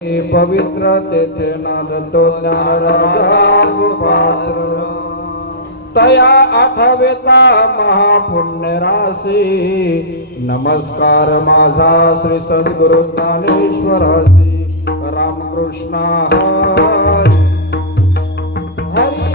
पवित्र तेथे नादतो ज्ञानराजा सुपात्र तया आठवेता महापुण्य राशी नमस्कार माझा श्री सद्गुरु ज्ञानेश्वरासी रामकृष्ण हरी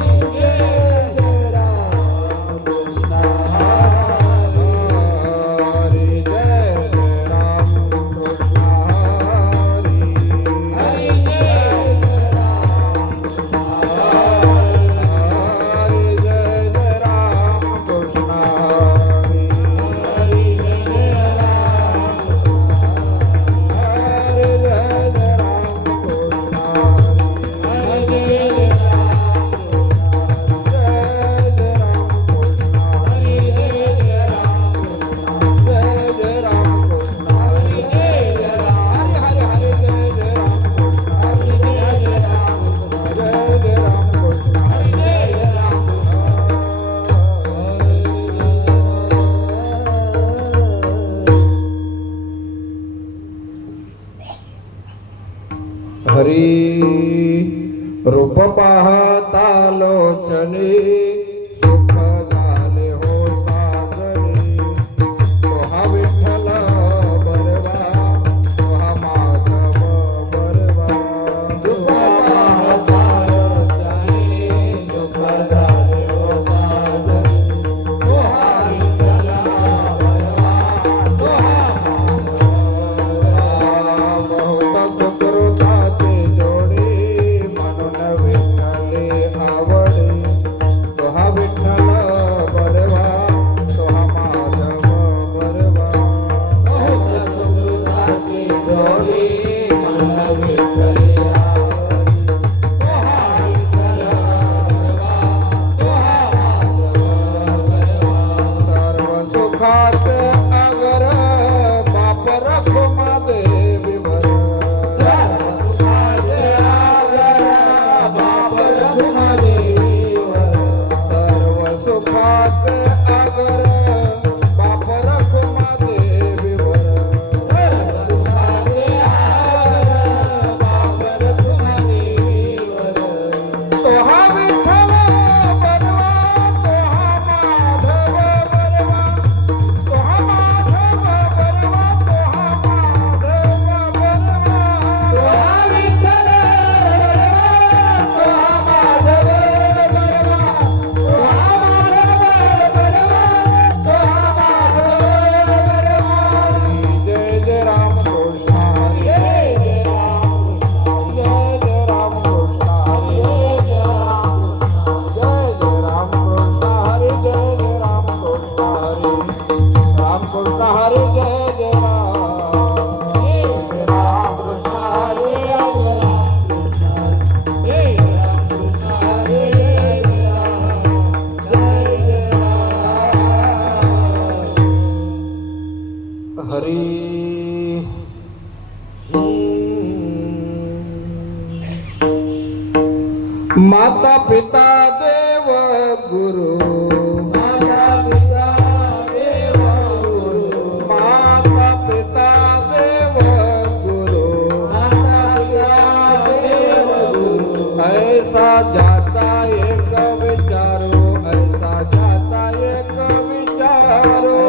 हरी रूप पाहता लोचनी सुख झाले हो सागरी तोहा विठ्ठल बरवा तोहा माधव बरवा रूप पाहता लोचनी सुख झाले हो सागरी तोहा विठ्ठल बरवा तोहा माधव बहुत सुकृता अगर बाप रखुमा देवी वर बाप रखुमा देवी सर्व सुखात अगर बाप रखुमा देवी वर बाप रखुमा देवी तोहा विठ्ठल बरवा तोहा माधव बरवा हरी माता पिता देव गुरु माता पिता देव गुरु माता पिता देव गुरु माता पिता देव गुरु ऐसा जाता एक विचारो ऐसा जाता एक विचारो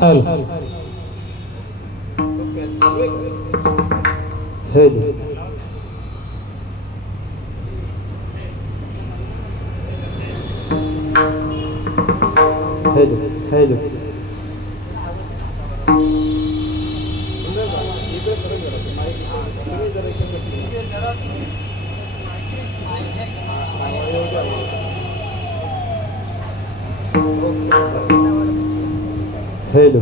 hello hello hello hello hello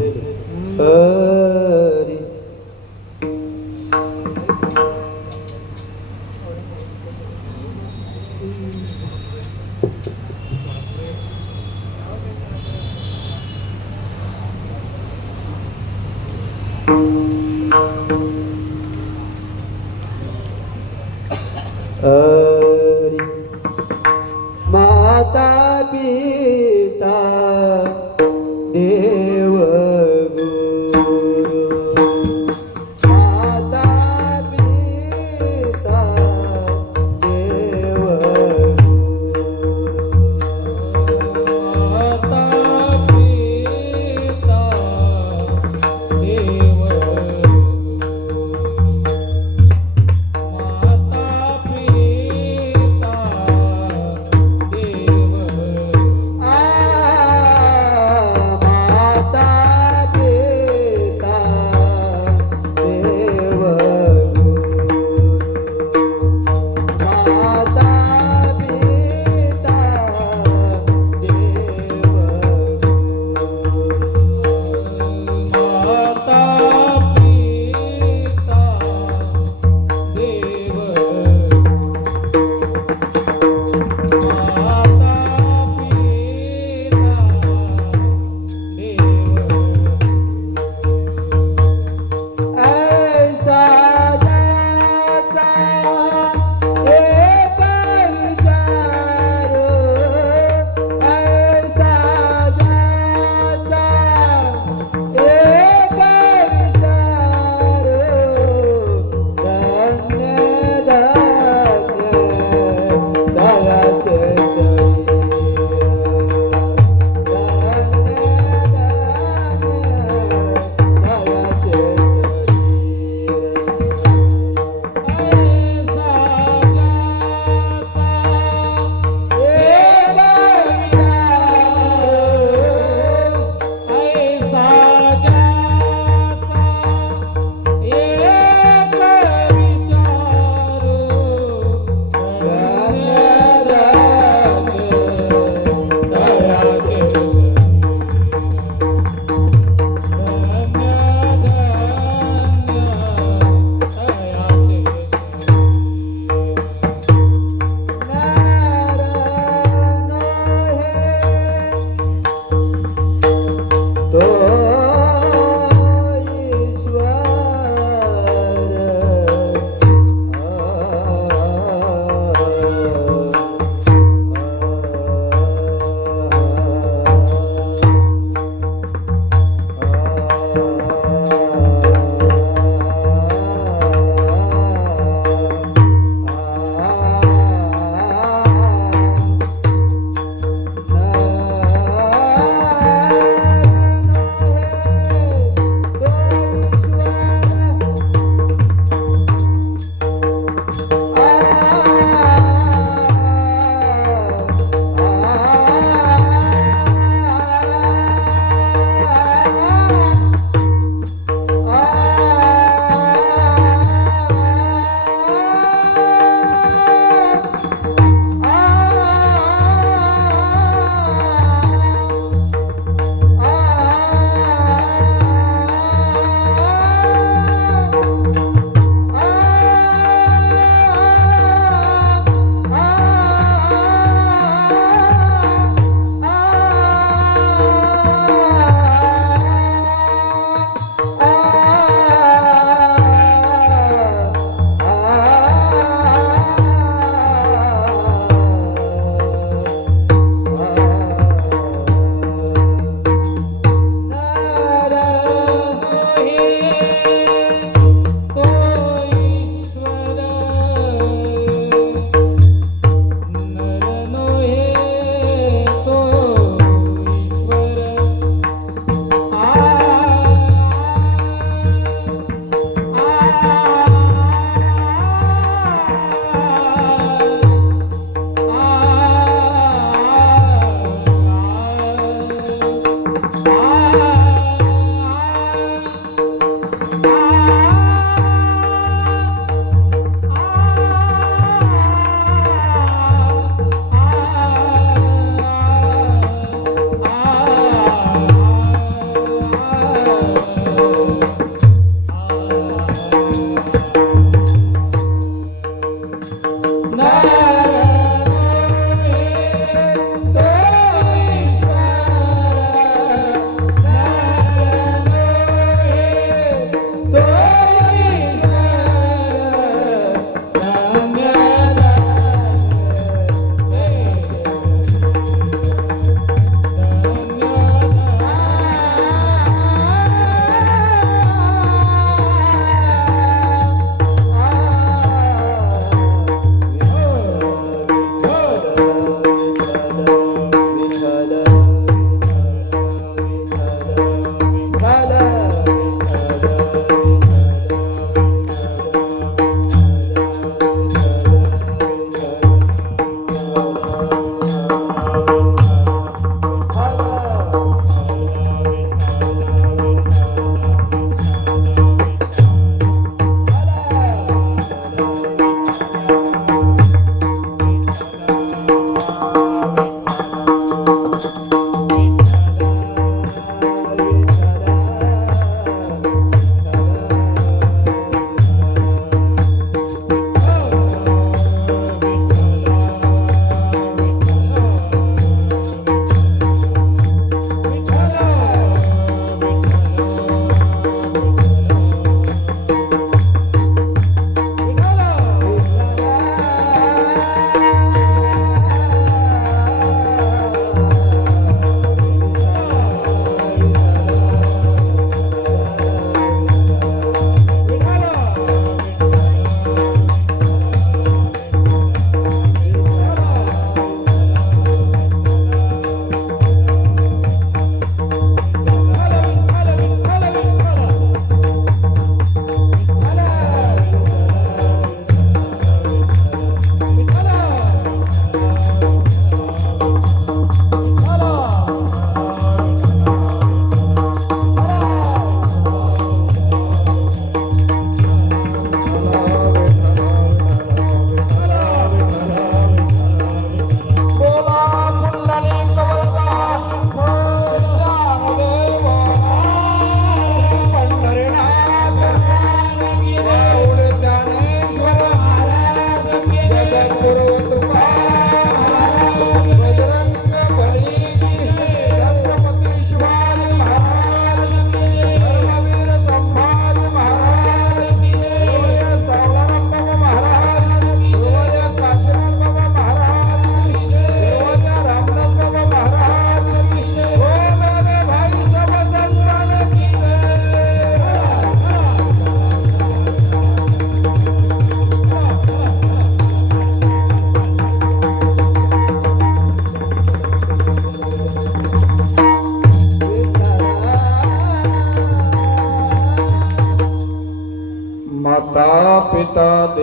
अरे अरे माता पिता देव गुरु माता पिता देव माता पिता देव माता पिता देव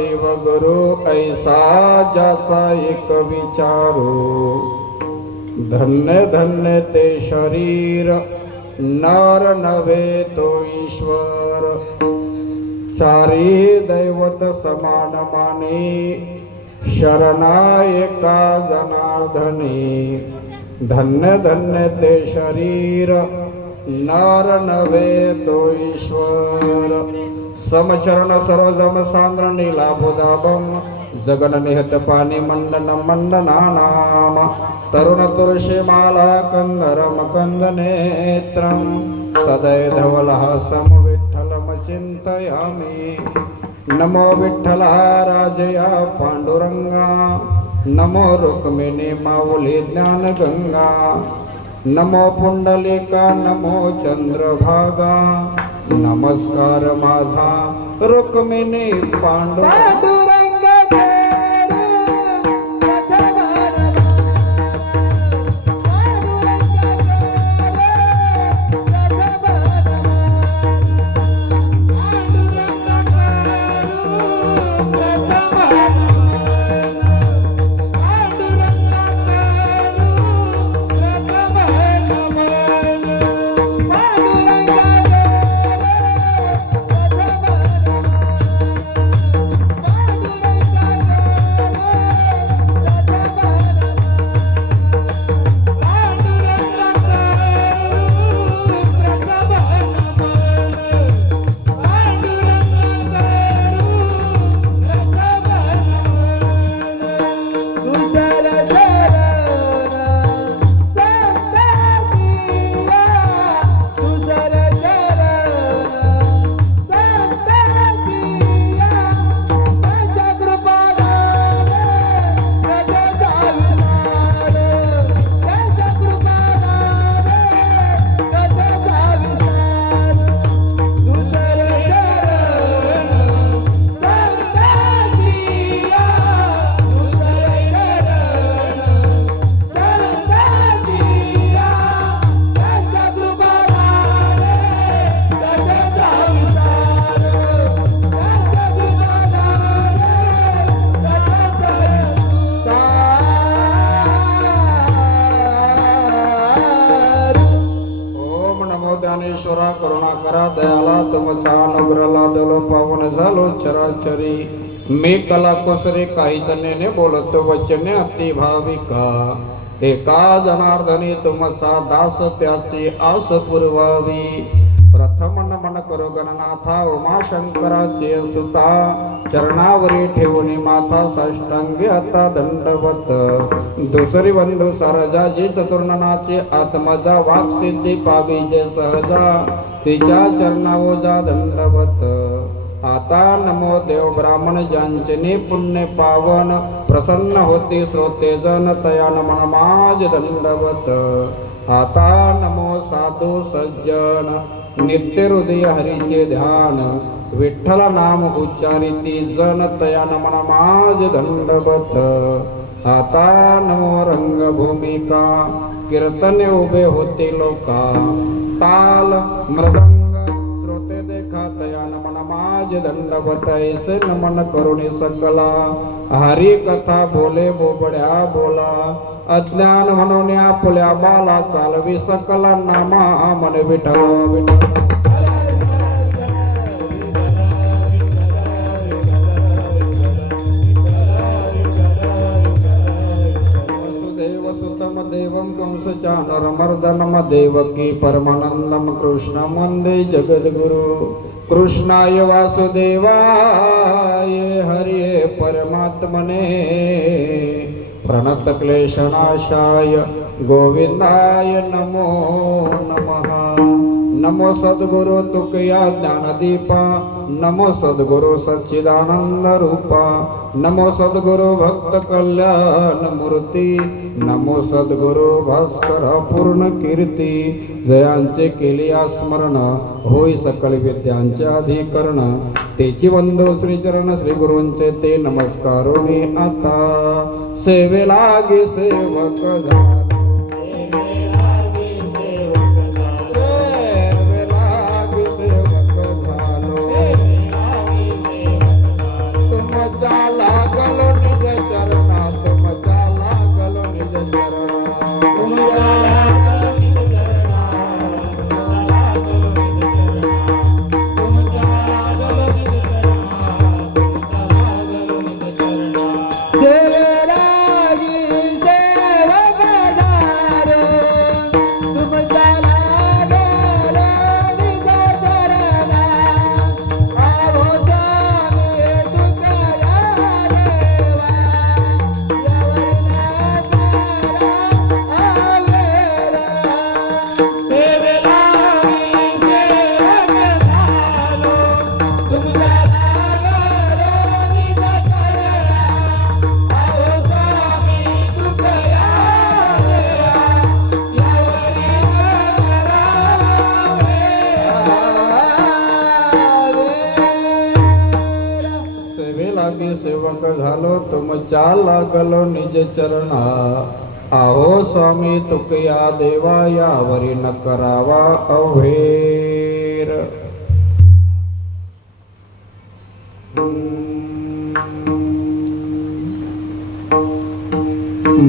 देव गुरु ऐसा ज्याचा एक विचारू धन्य धन्य ते शरीर नर नव्हे तो ईश्वर सारी दैवत समान माने शरणायका जनार्दनी धन्य धन्य ते शरीर नर नव्हे तो ईश्वर समचरण सरोजम सांद्र नीलाभुदाभम जगन निहत पाणी मंडन मंडना नाम तरुण तुळशी माला कंदरम कंद नेत्रम सदय धवलहासम विठ्ठलम चिंतयामि नमो विठ्ठला राजया पांडुरंगा नमो रुक्मिणी माऊली ज्ञान गंगा नमो पुंडलिका नमो चंद्रभागा नमस्कार माझा रुक्मिणी पांडुरंगा ज्ञानेश्वरा करुणा करा दयाला तुमचा अनुग्रह लादलो पावन झालो चराचरी मी कला कोसरे काही जणेने बोलतो वचने अति भाविका एका जनार्दनी तुमचा दास त्याची आस पुरवावी प्रथम नमन करो गणनाथा उमा शंकराचे सुता चरणावरी ठेवून माथा साष्टांगी आता दंडवत दुसरी बंधू सरजाजी चतुर्ननाचे आत्मजा वाक्सिद्धी पावी जे सहजा तिच्या चरणावोजा दंडवत आता नमो देव ब्राह्मण ज्यांचे पुण्य पावन प्रसन्न होती श्रोते जन तया नमन माज दंडवत आता नमो साधू सज्जन नित्य हृदय हरीचे ध्यान विठ्ठल नाम उच्चारिती जन तया नमन माज दंडवत आता नमो रंगभूमिका कीर्तने उभे होते लोका ताल मृदंग श्रोते देखा तया नमन माज दंडवत ऐसे नमन करुणी सकला हरी कथा बोले बोबड्या बोला अज्ञान म्हणून आपल्या बाला चालवी सकला नामा मन विठ्ठल विठ्ठल देवं कंसचानरमर्दनम देवकी परमानंदम कृष्णं वन्दे जगद्गुरु कृष्णाय वासुदेवाय हरे परमात्मने प्रणत क्लेशनाशाय गोविंदाय नमो नमः नमो सद्गुरु तुकया ज्ञानदीपा नमो सद्गुरु सच्चिदानंद रूपा नमो सद्गुरु भक्त कल्याण मूर्ती नमो सद्गुरु भास्कर पूर्ण कीर्ती जयांचे केली स्मरण होई सकल विद्यांचे अधिकरण तेची वंदो श्री चरण श्री गुरूंचे ते नमस्कारोनी आता सेवे लागे सेवक झाला सेवक झालो तुमच्या लागलो निज चरणा आहो स्वामी तुकया देवा यावरी न करावा अव्हेर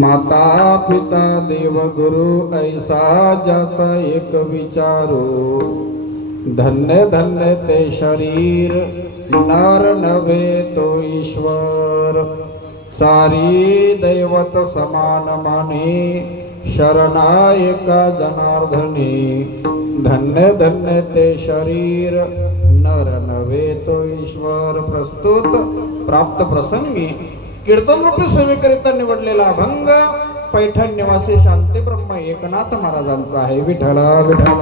माता पिता देव गुरु ऐसा ज्याचा एक विचारू धन्य धन्य ते शरीर नर नव्हे तो ईश्वर सारी दैवत समान माने शरणा एका जनार्दनी धन्य धन्य ते शरीर नर नव्हे तो ईश्वर. प्रस्तुत प्राप्त प्रसंगी कीर्तन रूपी सेवेकरिता निवडलेला अभंग पैठण निवासी शांती ब्रह्म एकनाथ महाराजांचा आहे. विठ्ठल विठ्ठल.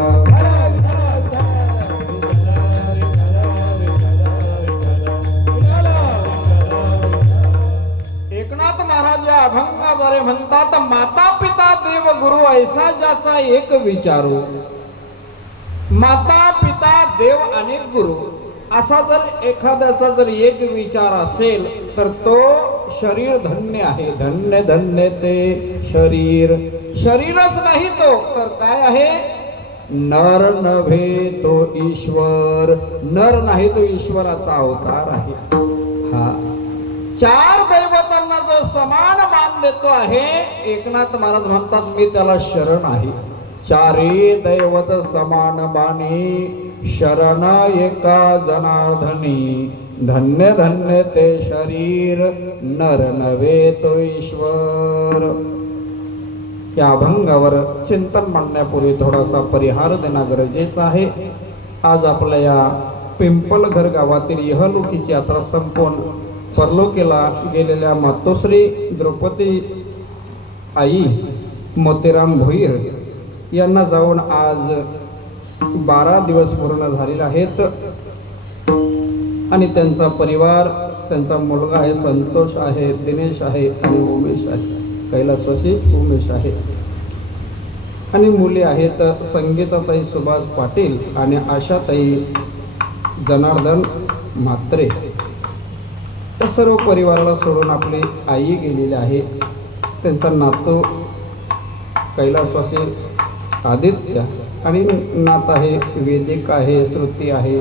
एकनाथ महाराज या अभंगाद्वारे म्हणतात माता पिता देव गुरु ऐसा ज्याचा एक विचारू. माता पिता देव आणि गुरु असा जर एखाद्याचा जर एक विचार असेल तर तो शरीर धन्य आहे. धन्य धन्य ते शरीर. शरीरच नाही तो तर काय आहे नर नव्हे तो ईश्वर. नर नाही तो ईश्वराचा अवतार आहे. हा चार दैवतांना जो समान मान देतो आहे एकनाथ महाराज म्हणतात मी त्याला शरण आहे. चारी दैवत समान बाणी शरणा एका जनार्दनी धन्य धन्य ते शरीर नर नव्हे तो ईश्वर. या अभंगावर चिंतन मांडण्यापूर्वी थोडासा परिहार देणं गरजेचं आहे. आज आपल्या या पिंपलघर गावातील यहलोकीची यात्रा संपून परलोकीला गेलेल्या मातोश्री द्रौपदी आई मोतीराम भोईर यांना जाऊन आज 12 दिवस पूर्ण झालेले आहेत आणि त्यांचा परिवार त्यांचा मुलगा आहे संतोष आहे दिनेश आहे आणि उमेश आहे. कैलासवासी उमेश आहे आणि मुली आहेत संगीताताई सुभाष पाटील आणि आशाताई जनार्दन म्हात्रे. त्या सर्व परिवाराला सोडून आपली आई गेलेली आहे. त्यांचा नातू कैलासवासी आदित्य आणि नात आहे वेदिक आहे श्रुती आहे.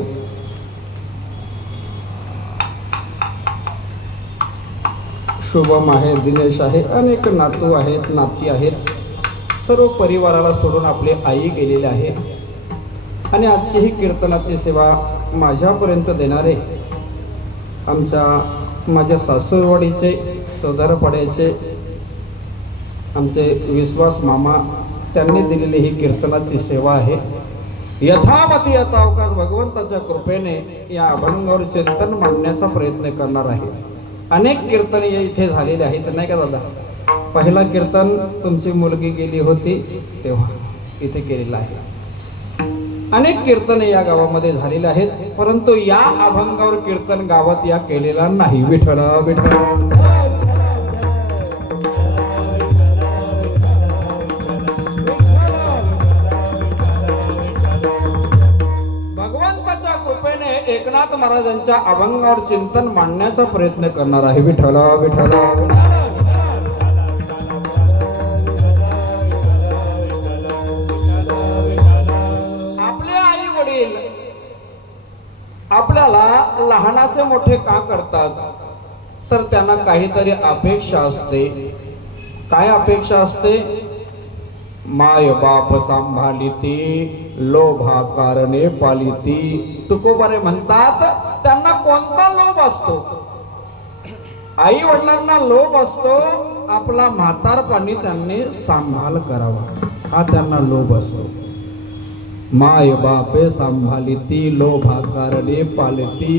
शुभम आहे दिनेश आहे अनेक नातू आहेत नाती आहेत. सर्व परिवाराला सोडून आपली आई गेलेली आहे आणि आजची ही कीर्तनाची सेवा माझ्यापर्यंत देणारे माझ्या सासूरवाडीचे सौदारपाड्याचे आमचे विश्वास मामा त्यांनी दिलेली ही कीर्तनाची सेवा आहे. यथामती यथावकाश भगवंताच्या कृपेने या अभंगावर चिंतन मांडण्याचा प्रयत्न करणार आहे. अनेक कीर्तन इथे झालेले आहेत नाही का दादा. पहिला कीर्तन तुमची मुलगी गेली होती तेव्हा इथे केलेलं आहे. अनेक कीर्तने या गावामध्ये झालेले आहेत परंतु या अभंगावर कीर्तन गावात या केलेला नाही. विठ्ठल विठ्ठल. भगवंताच्या कृपेने एकनाथ महाराजांच्या अभंगावर चिंतन मांडण्याचा प्रयत्न करणार आहे. विठ्ठल विठ्ठल. आपल्याला लहानाचे मोठे का करतात तर त्यांना काहीतरी अपेक्षा असते. काय अपेक्षा असते. माय बाप सांभाळीती लोभा कारणे पालिती. तुकोबारे म्हणतात त्यांना कोणता लोभ असतो. आई वडिलांना लोभ असतो आपला म्हातारपणी त्यांनी सांभाळ करावा हा त्यांना लोभ असतो. माय बापे सांभाळीती लोभा कारणे पालती.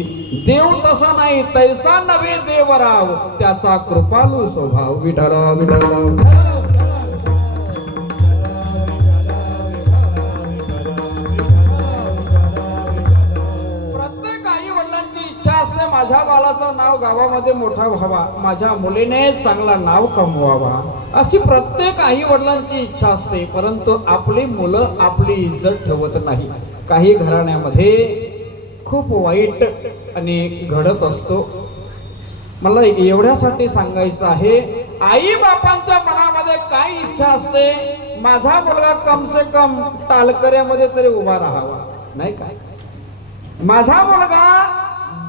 देव तसा नाही तैसा नव्हे देवराव त्याचा कृपालू स्वभाव. विठ्ठल विठ्ठल. प्रत्येक आई वडिलांची इच्छा असते माझ्या बालाचं नाव गावामध्ये मोठा व्हावा माझ्या मुलीने चांगला नाव कमवावा अशी प्रत्येक आई वडिलांची इच्छा असते. परंतु आपली मुलं आपली इज्जत ठेवत नाही. काही घराण्यामध्ये खूप वाईट आणि घडत असतो. मला एवढ्यासाठी सांगायचं आहे, आई बापांच्या मनामध्ये काय इच्छा असते, माझा मुलगा कम से कम टालकऱ्यामध्ये तरी उभा राहावा, नाही काय, माझा मुलगा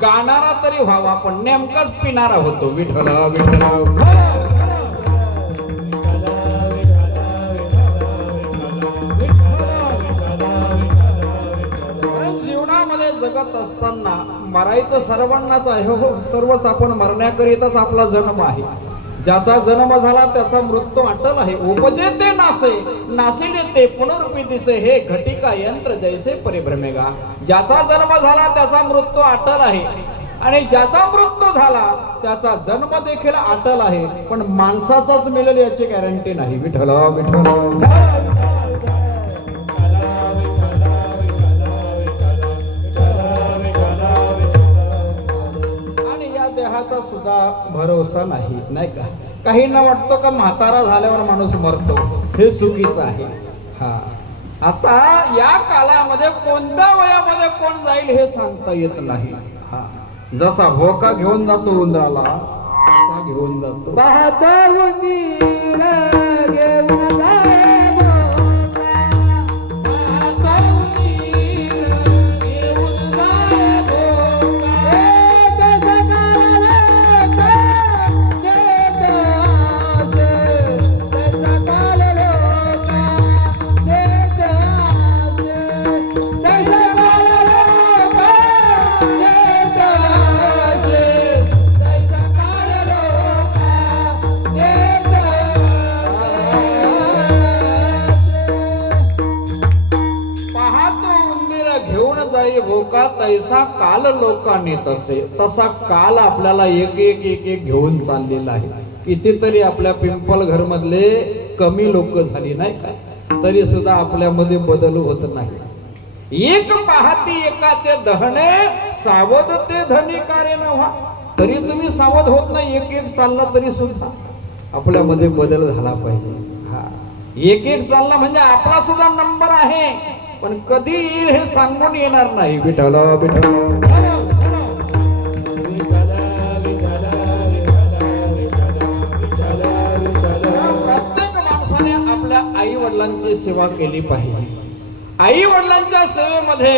गाणारा तरी व्हावा, पण नेमकाच पिणारा होतो. विठ्ठल विठ्ठल. जीवनामध्ये जगत असताना मरायचं सर्वांनाच आहे हो, सर्वच आपण मरण्याकरिताच आपला जन्म आहे. ज्याचा जन्म झाला त्याचा मृत्यू अटल आहे. उपजे ते नासे, नासिले ते पुनरुपी दिसे, हे घटिका यंत्र जैसे परिभ्रमेगा. ज्याचा जन्म झाला त्याचा मृत्यू अटल आहे, आणि ज्याचा मृत्यू झाला त्याचा जन्म देखील अटल आहे, पण माणसाचाच मिळेल याची गॅरंटी नाही. विठ्ठल विठ्ठल. देहाचा सुद्धा भरोसा नाही, नाही का. काहींना वाटतो का म्हातारा झाल्यावर माणूस मरतो, हे चुकीचं आहे. हा, आता या काळामध्ये कोणत्या वयामध्ये कोण जाईल हे सांगता येत नाही. हा, जसा भोका घेऊन जातो उंदराला तसा घेऊन जातो. भोका तैसा काल लोकांनी तसे, तसा काल आपल्याला एक एक एक एक घेऊन चाललेला आहे. कितीतरी आपल्या पिंपल घर मधले कमी लोक झाली नाही का, तरी सुद्धा आपल्यामध्ये बदल होत नाही. एक पाहती एकाचे दहणे, सावध ते धनी कार्य नव्हा. तरी तुम्ही सावध होत नाही, एक एक चालला तरी सुद्धा आपल्यामध्ये बदल झाला पाहिजे. हा, एक एक चालला म्हणजे आपला सुद्धा नंबर आहे, पण कधी येईल हे सांगून येणार नाही. विठ्ठल विठ्ठल. प्रत्येक माणसाने आपल्या आई वडिलांची सेवा केली पाहिजे. आई वडिलांच्या सेवेमध्ये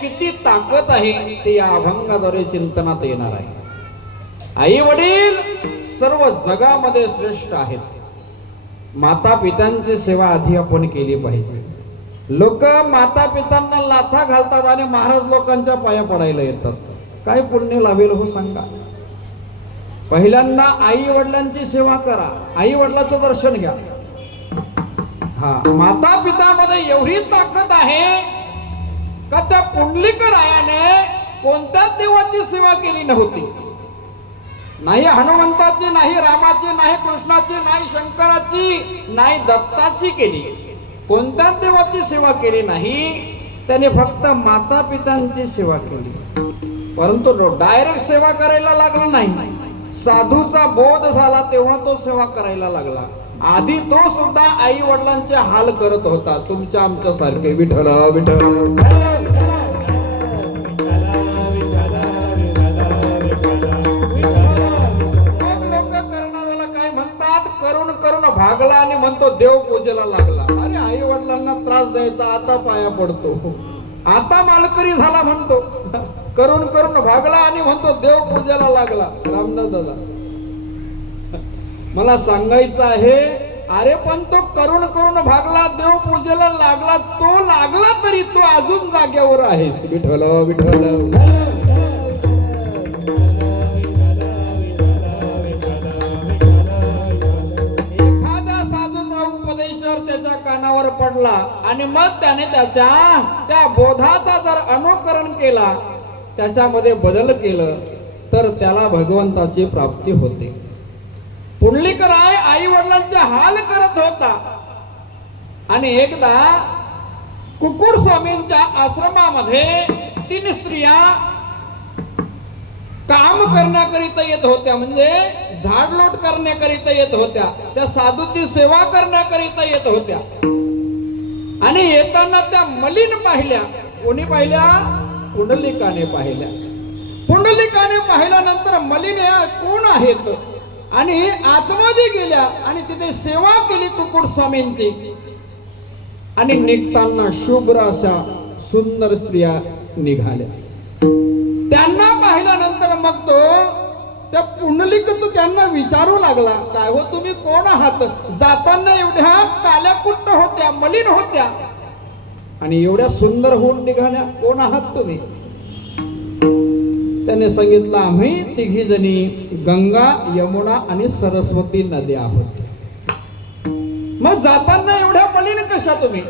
किती ताकद आहे ते या अभंगाद्वारे चिंतनात येणार आहे. आई वडील सर्व जगामध्ये श्रेष्ठ आहेत. माता पित्यांची सेवा आधी आपण केली पाहिजे. लोक माता पित्यांना लाथा घालतात आणि महाराज लोकांच्या पाया पडायला येतात. काय पुण्य लाभेल हो सांगा. पहिल्यांदा आई वडिलांची सेवा करा, आई वडिलांचं दर्शन घ्या. हा, माता पितामध्ये एवढी ताकद आहे का त्या पुंडलिक रायाने कोणत्याच देवाची सेवा केली नव्हती. नाही हनुमंताची, नाही रामाची, नाही कृष्णाची, नाही शंकराची, नाही दत्ताची केली. कोणत्याच देवाची सेवा केली नाही. त्याने फक्त माता पित्यांची सेवा केली. परंतु डायरेक्ट सेवा करायला लागला नाही. साधूचा बोध झाला तेव्हा तो सेवा करायला लागला. आधी तो सुद्धा आई वडिलांचे हाल करत होता, तुमच्या आमच्या सारखे. विठ्ठल विठ्ठल. भागला आणि म्हणतो देव पूजेला लागला. अरे आई वडिलांना त्रास द्यायचा, आता पाया पडतो, आता मालकरी झाला म्हणतो. करून करून भागला आणि म्हणतो देव पूजेला लागला. रामदास दादा, मला सांगायचं आहे, अरे पण तो करून करून भागला, देव पूजेला लागला, तो लागला तरी तू अजून जाग्यावर आहेस. विठ्ठल विठ्ठल. त्याच्या कानावर पडला आणि मग त्याने त्याच्या त्या बोधाचा जर अनुकरण केला, त्याच्यामध्ये बदल केलं, तर त्याला भगवंताची प्राप्ती होते. पुंडलिक राय आई वडिलांचे हाल करत होता आणि एकदा कुकुर स्वामींच्या आश्रमामध्ये 3 स्त्रिया काम करण्याकरिता येत होत्या, म्हणजे झाडलोट करण्याकरिता येत होत्या. त्या साधूची सेवा करण्याकरिता येत होत्या. आणि येताना त्या मलिन पाहिल्या. कोणी पाहिल्या? पुंडलिकाने पाहिल्या. पुंडलिकाने पाहिल्यानंतर मलिन या कोण आहेत आणि आतमध्ये गेल्या आणि तिथे सेवा केली कुकुट स्वामींची. आणि निघताना शुभ्र अशा सुंदर स्त्रिया निघाल्या. त्यांना पाहिल्यानंतर मग तो त्या पुंडलिक तो त्यांना विचारू लागला, काय हो तुम्ही कोण आहात? जाताना एवढ्या काल्याकुट्ट होत्या, मलिन होत्या आणि एवढ्या सुंदर होऊन निघाल्या, कोण आहात तुम्ही? त्याने सांगितलं, आम्ही तिघी जणी गंगा, यमुना आणि सरस्वती नद्या आहोत. मग जाताना एवढ्या मलिन कशा तुम्ही?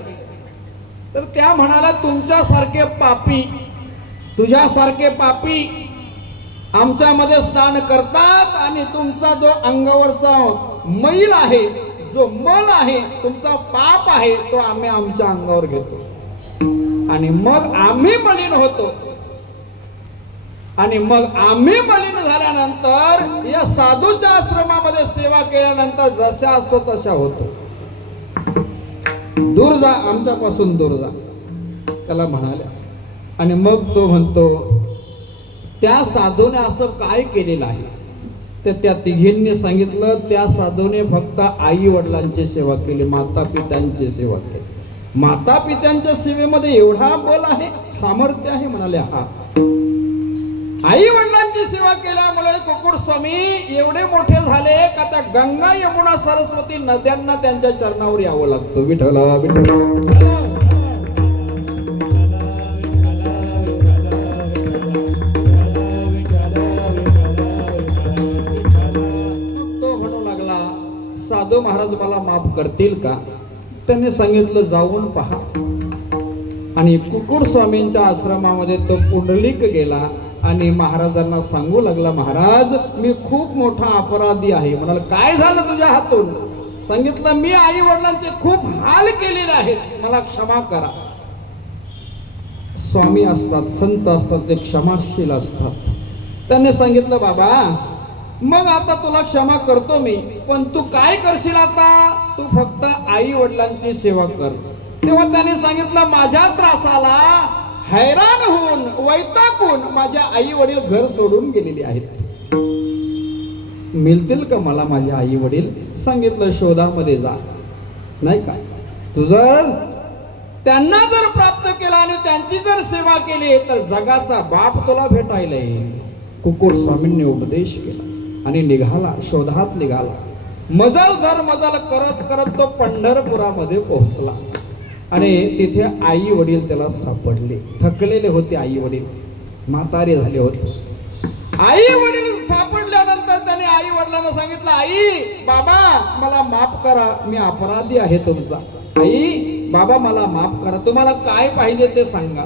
तर त्या म्हणाला, तुमच्यासारखे पापी, तुझ्यासारखे पापी आमच्यामध्ये स्नान करतात आणि तुमचा जो अंगावरचा मैल आहे, जो मल आहे, तुमचा पाप आहे, तो आम्ही आमच्या अंगावर घेतो आणि मग आम्ही मलिन होतो. आणि मग आम्ही मलिन झाल्यानंतर या साधूच्या आश्रमामध्ये सेवा केल्यानंतर जशा असतो तशा होतो. दूर जा, आमच्यापासून दूर जा, त्याला म्हणाल्या. आणि मग तो म्हणतो, त्या साधूने असं काय केलेलं आहे? तर त्या तिघींनी सांगितलं, त्या साधूने फक्त आई वडिलांची सेवा केली, माता पित्यांची सेवा केली. माता पित्यांच्या सेवेमध्ये एवढा बल आहे, सामर्थ्य आहे? म्हणाले, हा. आई वडिलांची सेवा केल्यामुळे कुकुट स्वामी एवढे मोठे झाले का त्या गंगा, यमुना, सरस्वती नद्यांना त्यांच्या चरणावर यावं लागतं. विठ्ठला विठ्ठला. साधू महाराज मला माफ करतील का? त्यांनी सांगितलं, जाऊन पहा. आणि कुकुट स्वामींच्या आश्रमामध्ये तो पुंडलिक गेला आणि महाराजांना सांगू लागला, महाराज मी खूप मोठा अपराधी आहे. म्हणाला, काय झालं तुझ्या हातून? सांगितलं, मी आई वडिलांचे खूप हाल केलेले आहेत, मला क्षमा करा. स्वामी असतात, संत असतात, ते क्षमाशील असतात. त्यांनी सांगितलं, बाबा मग आता तुला क्षमा करतो मी, पण तू काय करशील आता? तू फक्त आई वडिलांची सेवा कर. तेव्हा त्याने सांगितलं, माझ्या त्रासाला हैराण होऊन वैतागून माझ्या आई वडील घर सोडून गेलेले आहेत. मिळतील का मला माझे आई वडील? सांगितलं, शोधामध्ये जा. नाही का, तू जर त्यांना जर प्राप्त केला आणि त्यांची जर सेवा केली तर जगाचा बाप तुला भेटायला येईल. कुकुट स्वामींनी उपदेश केला आणि निघाला, शोधात निघाला. मजल दर मजल करत करत तो पंढरपुरामध्ये पोहोचला आणि तिथे आई वडील त्याला सापडले. थकलेले होते आई वडील, म्हातारे झाले होते. आई वडील सापडल्यानंतर त्याने आई वडिलांना सांगितलं, आई बाबा मला माफ करा, मी अपराधी आहे तुमचा. आई बाबा मला माफ करा, तुम्हाला काय पाहिजे ते सांगा.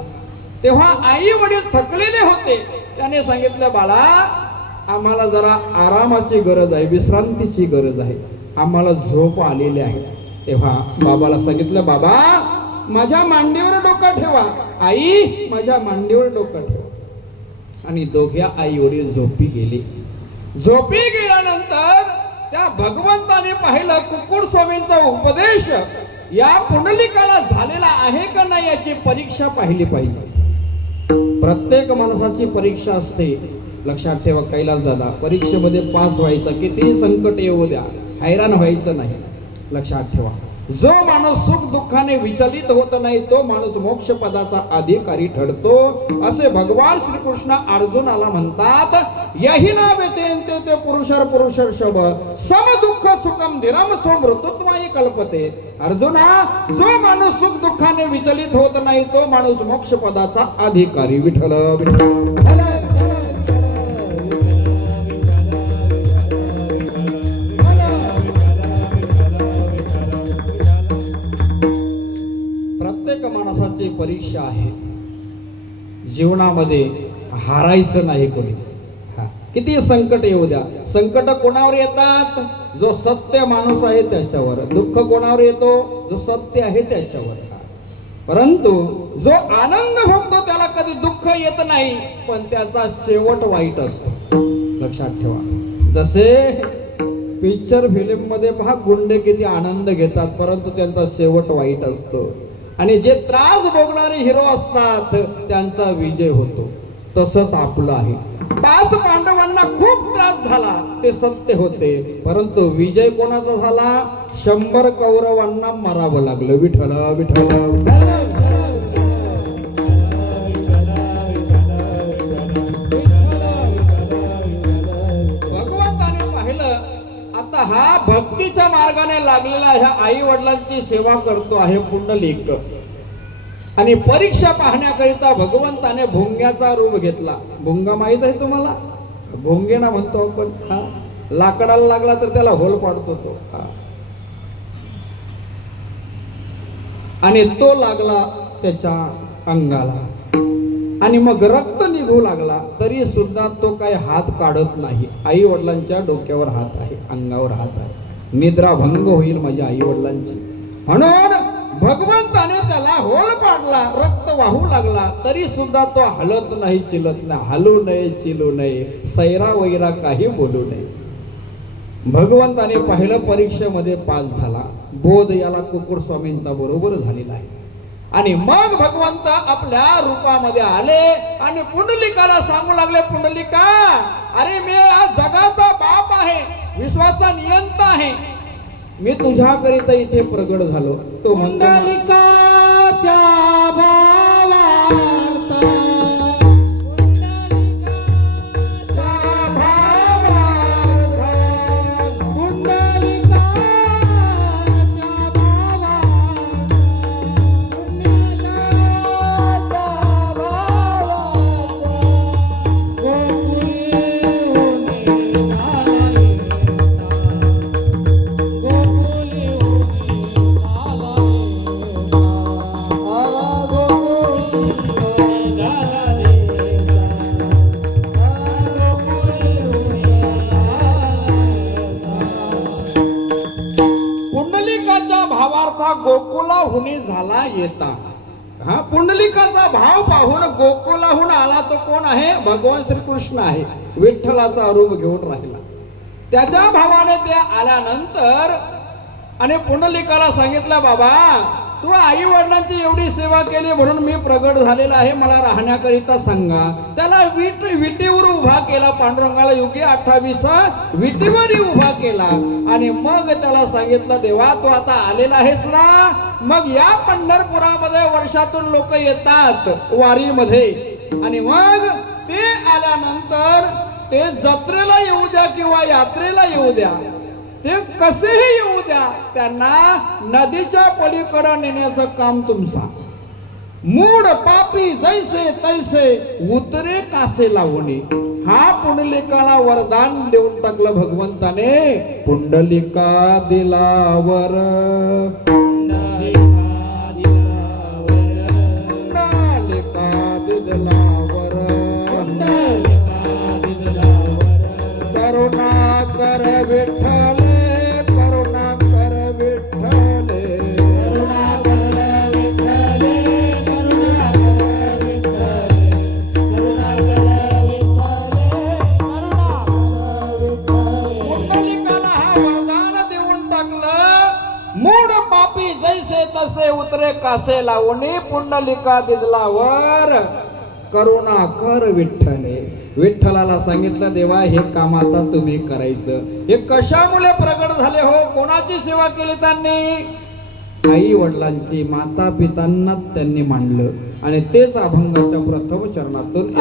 तेव्हा आई वडील थकलेले होते. त्याने सांगितलं, बाळा आम्हाला जरा आरामाची गरज आहे, विश्रांतीची गरज आहे, आम्हाला झोप आलेली आहे. तेव्हा बाबाला सांगितलं, बाबा माझ्या मांडीवर डोकं ठेवा. आई माझ्या मांडीवर डोकं ठेवा. आणि दोघ्या आई वडील झोपी गेले. झोपी गेल्यानंतर त्या भगवंताने पाहिलं, कुकुट स्वामींचा उपदेश या पुंडलिकाला झालेला आहे का नाही याची परीक्षा पाहिली पाहिजे. प्रत्येक माणसाची परीक्षा असते. लक्षात ठेवा, कैलास दादा, परीक्षेमध्ये पास व्हायचं, किती संकट येऊ द्या, हैराण व्हायचं नाही. लक्षात ठेवा, जो माणूस सुख दुःखाने विचलित होत नाही तो माणूस मोक्ष पदाचा अधिकारी ठरतो, असे भगवान श्रीकृष्ण अर्जुनाला म्हणतात. यही ना वेतेंते ते पुरुषर पुरुषर्षभ सम दुःख सुखम धीरम सो मृत्युत्वाई कल्पते. अर्जुना, जो माणूस सुख दुःखाने विचलित होत नाही तो माणूस मोक्ष पदाचा अधिकारी. विठ्ठल विठ्ठल. परीक्षा आहे जीवनामध्ये, हारायचं नाही कोणी. किती संकट येऊ द्या. संकट कोणावर येतात? जो सत्य माणूस आहे त्याच्यावर. दुःख कोणावर येतो? जो सत्य आहे त्याच्यावर. परंतु जो आनंद भोगतो त्याला कधी दुःख येत नाही, पण त्याचा शेवट वाईट असतो. लक्षात ठेवा. जसे पिक्चर फिल्म मध्ये पहा, गुंडे किती आनंद घेतात परंतु त्यांचा शेवट वाईट असतो. आणि जे त्रास भोगणारे हिरो असतात त्यांचा विजय होतो. तसंच आपलं आहे. 5 पांडवांना खूप त्रास झाला, ते सत्य होते, परंतु विजय कोणाचा झाला? 100 कौरवांना मरावं लागलं. विठ्ठल विठ्ठल. हा भक्तीच्या मार्गाने लागलेला ह्या आई वडिलांची सेवा करतो आहे पुंडलिक. आणि परीक्षा पाहण्याकरिता भगवंताने भोंग्याचा रूप घेतला. भोंगा माहित आहे तुम्हाला? भोंगेना म्हणतो आपण. लाकडाला लागला तर त्याला होल पाडतो तो. आणि तो लागला त्याच्या अंगाला आणि मग रक्त निघू लागला, तरी सुद्धा तो काही हात काढत नाही. आई वडिलांच्या डोक्यावर हात आहे, अंगावर हात आहे. निद्रा भंग होईल माझ्या आई वडिलांची, म्हणून भगवंताने त्याला होल पाडला. रक्त वाहू लागला, तरी सुद्धा तो हलत नाही, चिलत नाही. हलू नये, चिलू नये, सैरा वैरा काही बोलू नये. भगवंताने पहिलं परीक्षेमध्ये पास झाला. बोध याला कुकुड स्वामींचा बरोबर झालेला आहे. आणि मग भगवंत आपल्या रूपामध्ये आले आणि पुंडलिकाला सांगू लागले, पुंडलिका, अरे मी या जगाचा बाप आहे, विश्वाचा नियंता आहे, मी तुझ्याकरिता इथे प्रगट झालो. तो पुंडलिकाच्या गोकुलाहुनी झाला येता. हा पुंडलिकाचा भाव पाहून गोकुलाहून आला तो कोण आहे? भगवान श्रीकृष्ण आहे. विठ्ठलाचा रूप घेऊन राहिला. त्याच्या भावाने ते आल्यानंतर आणि पुंडलिकाला सांगितलं, बाबा तू आई वडिलांची एवढी सेवा केली म्हणून मी प्रगट झालेला आहे, मला राहण्याकरिता सांगा. त्याला विटीवर उभा केला. पांडुरंगाला योगी 28 विटीवर उभा केला. आणि मग त्याला सांगितलं, देवा तू आता आलेला आहेस ना, मग या पंढरपुरामध्ये वर्षातून लोक येतात वारीमध्ये. आणि मग ते आल्यानंतर ते जत्रेला येऊ द्या किंवा यात्रेला येऊ द्या, ते कसेही येऊ द्या, त्यांना नदीच्या पलीकडे नेण्याचं काम तुमचा. मूड पापी जैसे तैसे उतरे कासे लावणे. हा पुंडलिकाला वरदान देऊन टाकलं भगवंताने. पुंडलिका दिलावर करुणा कर विठ्ठल, करुणा कर विठ्ठल, पुंडलिकाला हा वरदान देऊन टाकलं. मूड पापी जैसे तसे उतरे कासे लावणे. पुंडलिका दिदलावर करुणा कर विठ्ठले. विठ्ठलाला सांगितलं, देवा हे काम आता तुम्ही करायचं. हे कशामुळे प्रगट झाले हो? कोणाची सेवा केली त्यांनी? आई वडिलांची, माता पितांना त्यांनी मांडलं. आणि तेच अभंगाच्या प्रथम चरणातून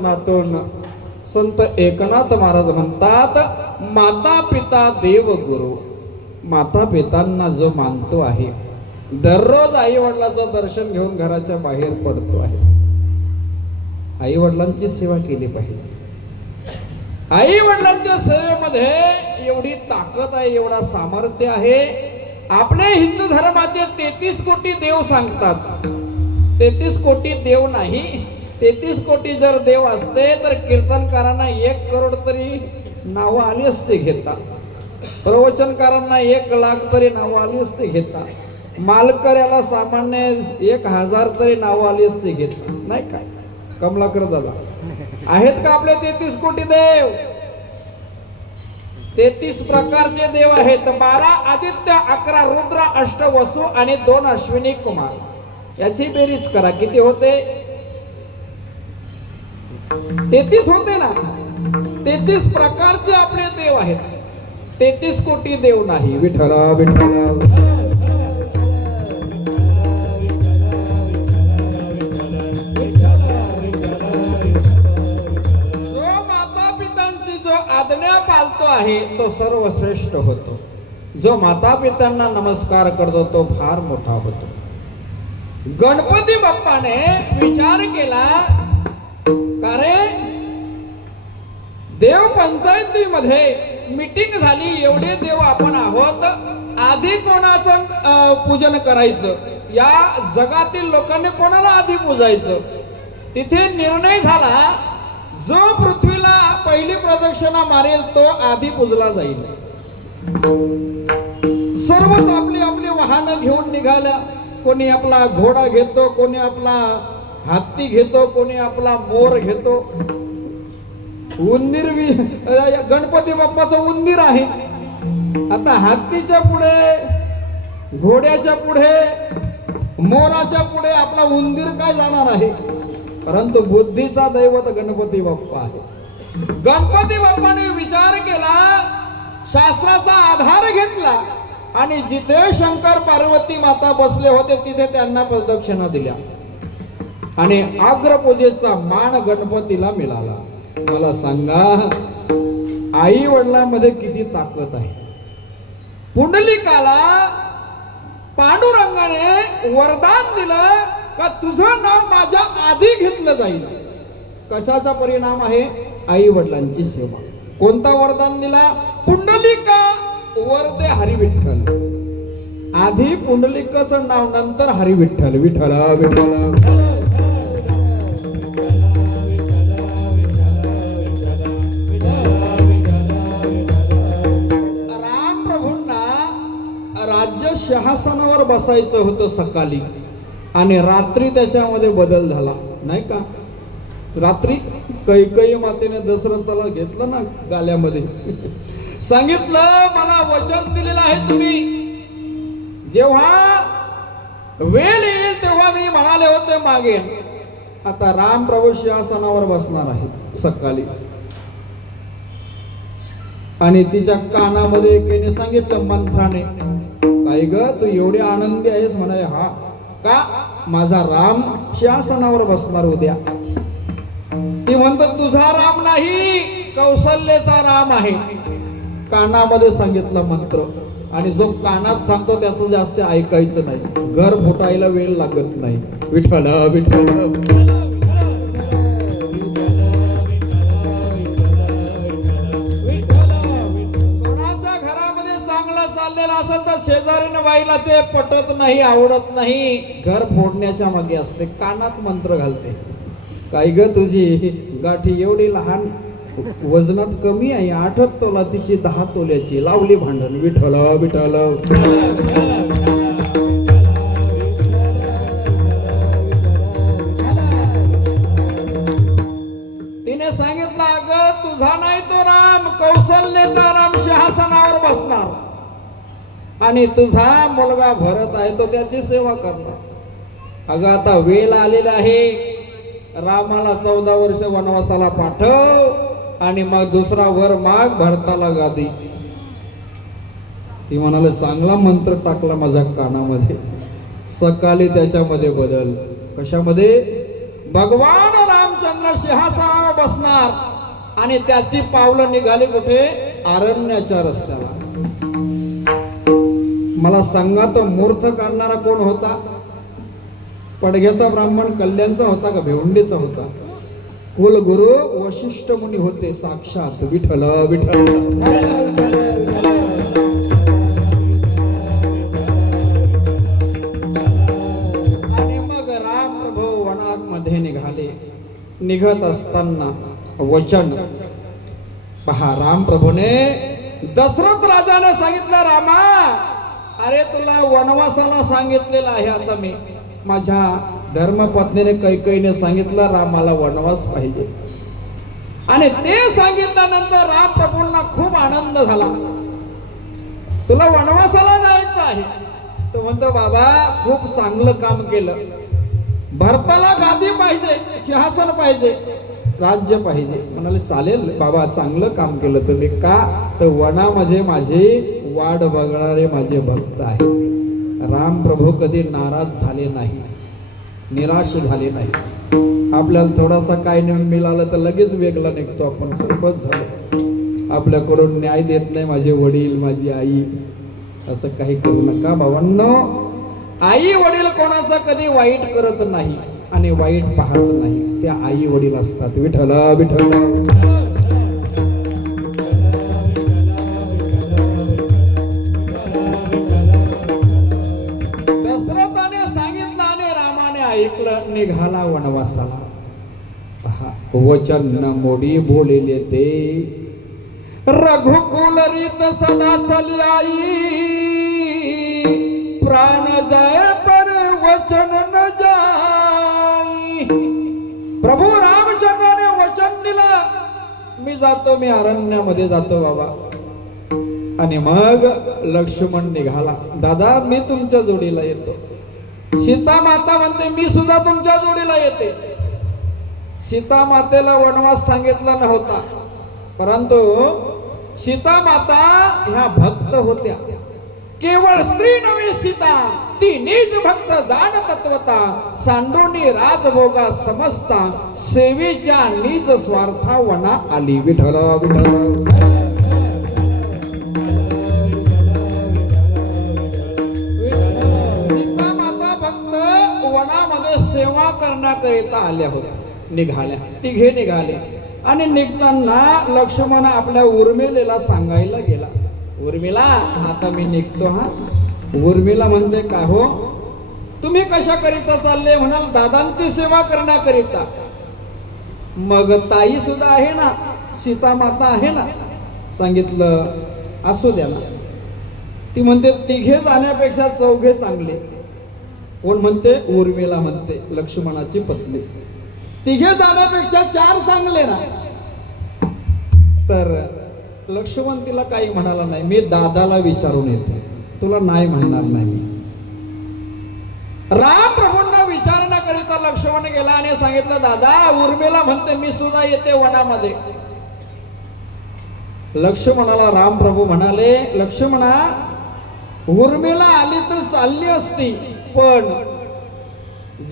चरणातून संत एकनाथ महाराज म्हणतात, माता पिता देव गुरु. माता पितांना जो मानतो आहे, दररोज आई वडिलांचं दर्शन घेऊन घराच्या बाहेर पडतो आहे, आई वडिलांची सेवा केली पाहिजे. आई वडिलांच्या सेवेमध्ये एवढी ताकद आहे, एवढा सामर्थ्य आहे. आपल्या हिंदू धर्माचे 33 कोटी देव सांगतात. 33 कोटी देव नाही, 33 कोटी जर देव असते तर कीर्तनकारांना 1 करोड तरी नावं आली असते घेता, प्रवचनकारांना 1 लाख तरी नावं आली असते घेता, मालकऱ्याला सामान्य 1000 तरी नावं आली असते घेता. नाही काय कमलाकर दादा आहेत का आपले 33 कोटी देव? 33 प्रकारचे देव आहेत. 12 आदित्य, 11 रुद्र, 8 वसु आणि 2 अश्विनी कुमार. याची बेरीज करा किती होते? 33 होते ना. 33 प्रकारचे आपले देव आहेत, 33 कोटी देव नाही. विठ्ठला विठ्ठला. आज्ञा पाळतो आहे तो सर्वश्रेष्ठ होतो. जो माता पित्यांना नमस्कार करतो तो फार मोठा होतो. गणपती बाप्पाने विचार केला, का रे देव पंचायतीमध्ये मीटिंग झाली, एवढे देव आपण आहोत, आधी कोणाचं पूजन करायचं, या जगातील लोकांनी कोणाला आधी पूजायचं. तिथे निर्णय झाला, जो पृथ्वीला पहिली प्रदक्षिणा मारेल तो आधी पूजला जाईल. सर्वच आपली आपली वाहनं घेऊन निघाल्या. कोणी आपला घोडा घेतो, कोणी आपला हत्ती घेतो, कोणी आपला मोर घेतो. उंदीर गणपती बाप्पाचं उंदीर आहे. आता हत्तीच्या पुढे, घोड्याच्या पुढे, मोराच्या पुढे आपला उंदीर काय जाणार आहे? परंतु बुद्धीचा दैवत गणपती बाप्पा आहे. गणपती बाप्पाने विचार केला, शास्त्राचा आधार घेतला आणि जिथे शंकर पार्वती माता बसले होते तिथे त्यांना प्रदक्षिणा दिल्या आणि अग्रपूजेचा मान गणपतीला मिळाला. मला सांगा, आई वडिलांमध्ये किती ताकद आहे. पुंडलिकाला पांडुरंगाने वरदान दिलं का तुझं नाव माझ्या आधी घेतलं जाईल. कशाचा परिणाम आहे? आई वडिलांची सेवा. कोणता वरदान दिला? पुंडलिका वरदे हरी विठ्ठल. आधी पुंडलिकाचं नाव, नंतर हरी विठ्ठल. विठ्ठला विठ्ठला. राम प्रभूंना राज्य सिंहासनावर बसायचं होतं सकाळी आणि रात्री त्याच्यामध्ये बदल झाला, नाही का? रात्री कैकेयी मातेने दशरथाला घेतलं ना गाल्यामध्ये, सांगितलं मला वचन दिलेलं आहे, तुम्ही जेव्हा वेळ येईल तेव्हा मी म्हणाले होते मागेन. आता राम प्रभू सिंहासनावर बसणार आहे सकाळी आणि तिच्या कानामध्ये एकेने सांगितलं मंत्राने, काय ग तू एवढी आनंदी आहेस? म्हणाले हा. का? माझा राम सिंहासनावर बसणार उद्या. ती म्हणतात तुझा राम नाही, कौशल्याचा राम आहे. कानामध्ये सांगितलं मंत्र आणि जो कानात सांगतो त्याचं जास्त ऐकायचं नाही. घर फुटायला वेळ लागत नाही. विठ्ठल विठ्ठल. असेल तर शेजारीने बाईला ते पटत नाही, आवडत नाही, घर फोडण्याच्या मागे असते, कानात मंत्र घालते. काय ग तुझी गाठी एवढी लहान, वजनात कमी आहे, 8 तोला, तिची 10 तोल्याची. लावली भांडण. विठ्ठल विठ्ठल. तिने सांगितलं अगं तुझा नाही तो राम, कौशल्याचा राम सिंहासनावर बसणार आणि तुझा मुलगा भरत आहे तो त्याची सेवा करणार. अगं आता वेळ आलेला आहे, रामाला 14 वर्ष वनवासाला पाठव आणि मग दुसरा वर माग, भरताला गादी. ती म्हणाले चांगला मंत्र टाकला माझ्या कानामध्ये. सकाळी त्याच्यामध्ये बदल. कशामध्ये? भगवान रामचंद्र रामचंद्र सिंहासनावर बसणार आणि त्याची पावलं निघाली कुठे? अरण्याच्या रस्त्याला. मला सांगा तो मूर्ख काढणारा कोण होता? पडघ्याचा ब्राह्मण कल्याणचा होता का भेवंडीचा होता? कुलगुरु वशिष्ठ मुनी होते, साक्षात विठ्ठल विठ्ठल. आणि मग राम प्रभू वनामध्ये निघाले. निघत असताना वचन पहा, राम प्रभूने दशरथ राजाने सांगितलं, रामा अरे तुला वनवासाला सांगितलेलं आहे. आता मी माझ्या धर्मपत्नीने कैकेयीने सांगितलं रामाला वनवास पाहिजे. आणि ते सांगितल्यानंतर राम प्रभूंना खूप आनंद झाला. तुला वनवासाला जायचं आहे? तो म्हणतो बाबा खूप चांगलं काम केलं. भरताला गादी पाहिजे, सिंहासन पाहिजे, राज्य पाहिजे. म्हणाले चालेल बाबा, चांगलं काम केलं तुम्ही. का तर वनामध्ये माझे वाट बघणारे माझे भक्त आहे. राम प्रभू कधी नाराज झाले नाही, निराश झाले नाही. आपल्याला थोडासा काय नियम मिळालं तर लगेच वेगळा निघतो आपण. खूपच झालं, आपल्याकडून न्याय देत नाही माझे वडील माझी आई. असं काही करू नका भावांनो. आई वडील कोणाचा कधी वाईट करत नाही आणि वाईट पाहत नाही. त्या आई वडील असतात. विठ्ठल विठ्ठल. दशरथाने सांगितलं आणि रामाने ऐकलं. निघाला वनवासाला. वचन न मोडी बोलिले ते, रघुकुल रीत सदा चली आई. प्राण जाय पर वचन न जाई. प्रभू रामचंद्राने वचन दिलं, मी जातो, मी अरण्यामध्ये जातो बाबा. आणि मग लक्ष्मण निघाला. दादा मी तुमच्या जोडीला येतो. सीता माता म्हणते मी सुद्धा तुमच्या जोडीला येते. सीता मातेला वनवास सांगितला नव्हता, परंतु सीता माता ह्या भक्त होत्या. केवळ स्त्री नव्हे सीता, ती निज भक्त जाण तत्वता. सांडोनी राजभोगा समजता, सेवेच्या निज स्वार्था वना आली. विठ्ठल विठ्ठल. सीता माता भक्त वनामध्ये सेवा करण्याकरिता आल्या होत्या. निघाल्या, तिघे निघाले. आणि निघताना लक्ष्मण आपल्या उर्मिलेला सांगायला गेला, उर्मिला आता मी निघतो हा. उर्मिला म्हणते का हो तुम्ही कशा करिता चालले? म्हणाल दादांची सेवा करण्याकरिता. मग ताई सुद्धा आहे ना, सीता माता आहे ना. सांगितलं असू द्या ना. ती म्हणते तिघे जाण्यापेक्षा चौघे चांगले. कोण म्हणते? उर्मिला म्हणते, लक्ष्मणाची पत्नी. तिघे जाण्यापेक्षा चार चांगले ना. तर लक्ष्मण तिला काही म्हणाला नाही. मी दादाला विचारून येते, तुला नाही म्हणणार नाही. राम प्रभूंना विचारण्याकरिता लक्ष्मण गेला आणि सांगितलं दादा उर्मिला म्हणते मी सुद्धा येते वनामध्ये. लक्ष्मणाला राम प्रभू म्हणाले, लक्ष्मणा उर्मिला आली तर चालली असती, पण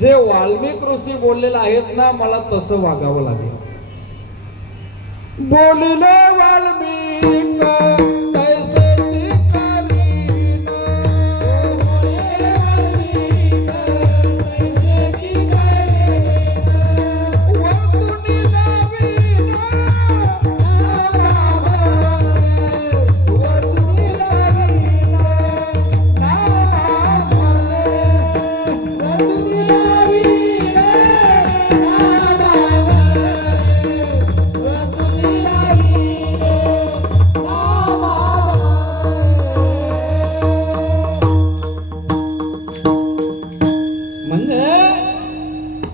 जे वाल्मिक ऋषी बोललेले आहेत ना मला तसं वागावं लागेल. बोलिले वाल्मिक तैसेची करीन. वतुनी दावीन. वतुनी दावीन.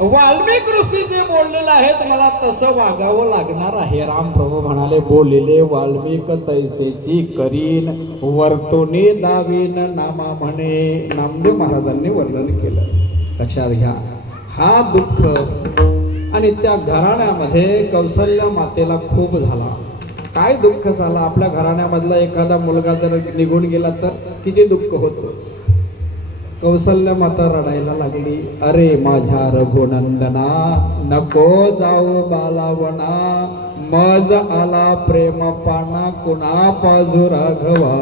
वाल्मिक ऋषी जे बोललेले आहेत मला तसं वागावं लागणार आहे. राम प्रभू म्हणाले बोलिले वाल्मिक तैसेची करीन, वर्तुनी दावीन नामा म्हणे. नामदेव महाराजांनी वर्णन केलं. लक्षात घ्या. हा दुःख आणि त्या घराण्यामध्ये कौशल्या मातेला खूप झाला. काय दुःख झाला? आपल्या घराण्यामधला एखादा मुलगा जर निघून गेला तर किती दुःख होतं. कौसल्य माता रडायला लागली, अरे माझ्या रघुनंदना नको जाऊ बालावना, मज आला प्रेम पाना कुणा पाजू राघवा,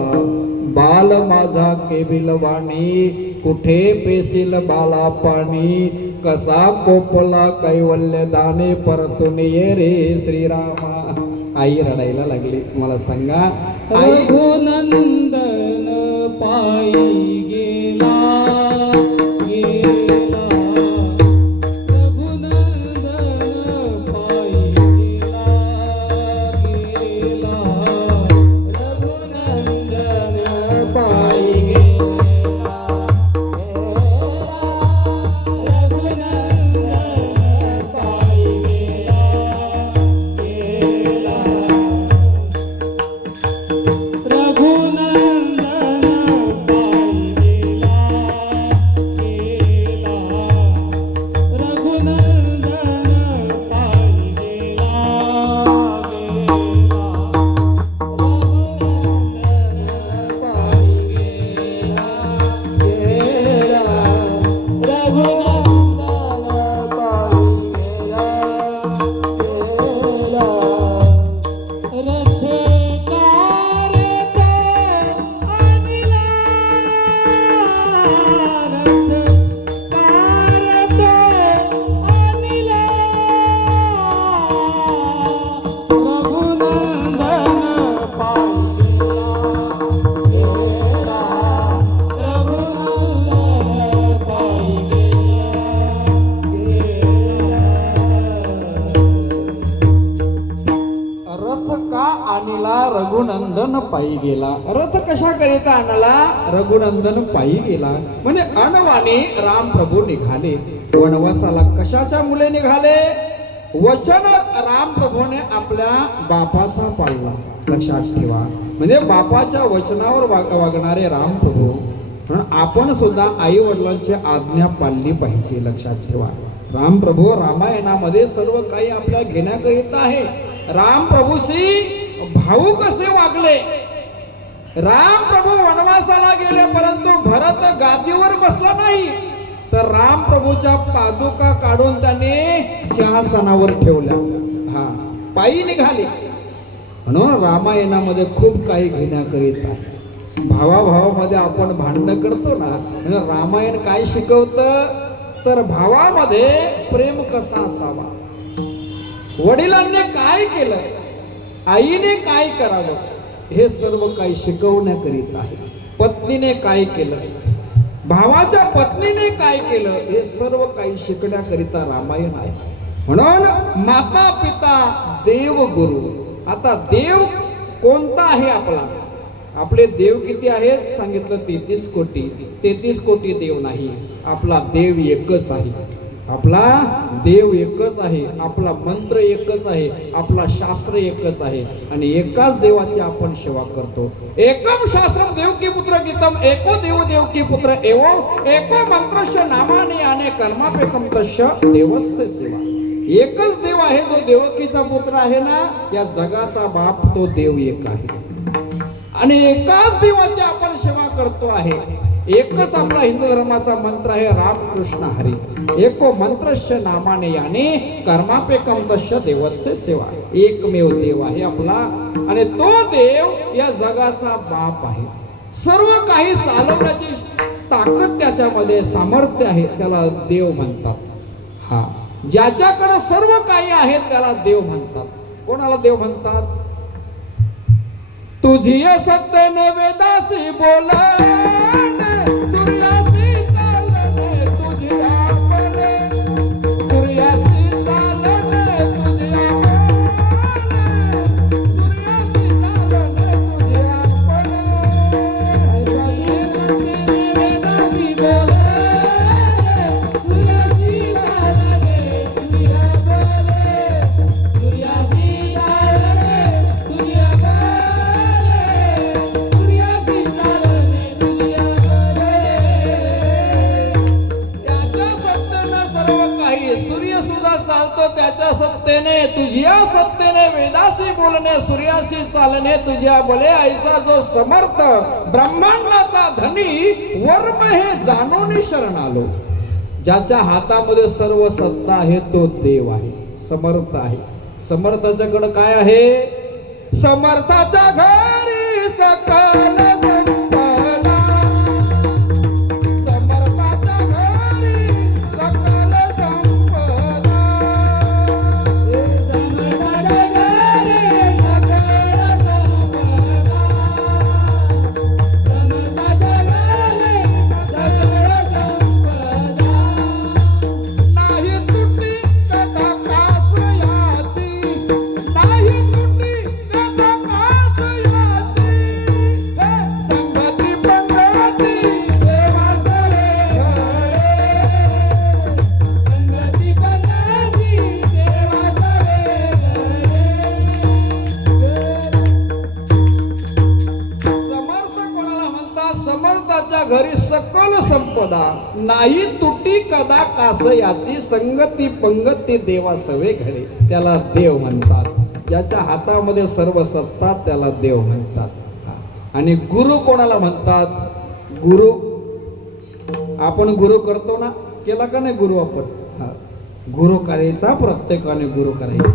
बाल माझा केविलवाणी कुठे पेशील बाला पाणी, कसा कोपला कैवल्य दाने परतून ये रे श्रीरामा. आई रडायला लागली. मला सांगा, आई रघुनंदन पायी गेला गेला, रघुनंदन पायी गेला गेला, रघुनंदन पायी गेला रघुनंदन पायी गेला गेला, रघुनंदन पायी गेला गेला, रघुनंदन पायी गेला रथ का आणला रघुनंदन पायी गेला. रथ कशा करिता आणला? रघुनंदन पायी गेला. म्हणजे अनवाणी राम प्रभू निघाले वनवासाला. कशाच्या मुले निघाले? वचन राम प्रभूने आपल्या बापाचा पाळला. लक्षात ठेवा, म्हणजे बापाच्या वचनावर वागणारे राम प्रभू. आपण सुद्धा आई वडिलांची आज्ञा पाळली पाहिजे. लक्षात ठेवा, राम प्रभू रामायणामध्ये सर्व काही आपल्या घेण्याकरिता आहे. राम प्रभूशी भाऊ कसे वागले? राम प्रभू वनवासाला गेले, परंतु भरत गादीवर बसला नाही, तर राम प्रभूच्या पादुका काढून त्याने सिंहासनावर ठेवल्या. हा, पायी निघाले. म्हणून रामायणामध्ये खूप काही घेण्याकरिता आहे. भावाभावामध्ये आपण भांडण करतो ना, रामायण काय शिकवतं? तर भावामध्ये प्रेम कसा असावा, वडिलांनी काय केलं, आईने काय करावं, हे सर्व काही शिकवण्याकरिता आहे. पत्नीने काय केलं, भावाच्या पत्नीने काय केलं, हे सर्व काही शिकण्याकरिता रामायण आहे. म्हणून माता पिता देव गुरु. आता देव कोणता आहे आपला? आपले देव किती आहेत? सांगितलं 33 कोटी. 33 कोटी देव नाही, आपला देव एकच आहे. आपला देव एकच आहे, आपला मंत्र एकच आहे, आपला शास्त्र एकच आहे, आणि एकाच देवाची आपण सेवा करतो. एकम शास्त्रम देवकी पुत्र गीतम, एको देव देवकी पुत्र एवो, एको मंत्रस्य नामाने याने कर्मापेकम तस्य देवस्य सेवा. एकच देव आहे, जो देवकीचा पुत्र आहे ना, या जगाचा बाप तो देव एक आहे, आणि एकाच देवाची आपण सेवा करतो आहे. एकच आपला हिंदू धर्माचा मंत्र आहे, रामकृष्ण हरी. एको मंत्रस्य नामाने याने कर्मापेकम तस्य देवस्य सेवा. एकमेव देव आहे आपला, आणि तो देव या जगाचा बाप आहे. सर्व काही चालवण्याची ताकद त्याच्यामध्ये, सामर्थ्य आहे, त्याला देव म्हणतात. हा, ज्याच्याकडे सर्व काही आहे त्याला देव म्हणतात. कोणाला देव म्हणतात? तुझी सत्य वेदासी बोल, तुझ्या सत्तेने वेदासी बोलणे सूर्याशी चालणे तुझ्या बले ऐसा जो समर्थ ब्रह्मांडाचा धनी वर्म हे जाणून शरण आलो. ज्याच्या हातामध्ये सर्व सत्ता आहे तो देव आहे, समर्थ आहे. समर्थाच्याकडे काय आहे? समर्थाच्या घरी सकल संपदा, समर्थाच्या घरी सकल संपदा. समर्थाच्या घरी सकल संपदा, समर्थाच्या घरी सकल संपदा. नाही तुटी कथा कास याची, नाही तुटी कथा कास याची. संगती पंगती देवा सवे घरे, संगती पंगती देवा सवे समर्थ कोणाला म्हणतात? समर्थाच्या घरी सकल संपदा, नाही तुटी कदा कास याची. संगती पंगती देवा सवे घडे, त्याला देव म्हणतात. ज्याच्या हातामध्ये सर्व सत्ता त्याला देव म्हणतात. हा. आणि गुरु कोणाला म्हणतात? गुरु आपण गुरु करतो ना, केला का नाही गुरु आपण? हा. गुरु करायचा, प्रत्येकाने गुरु करायचा.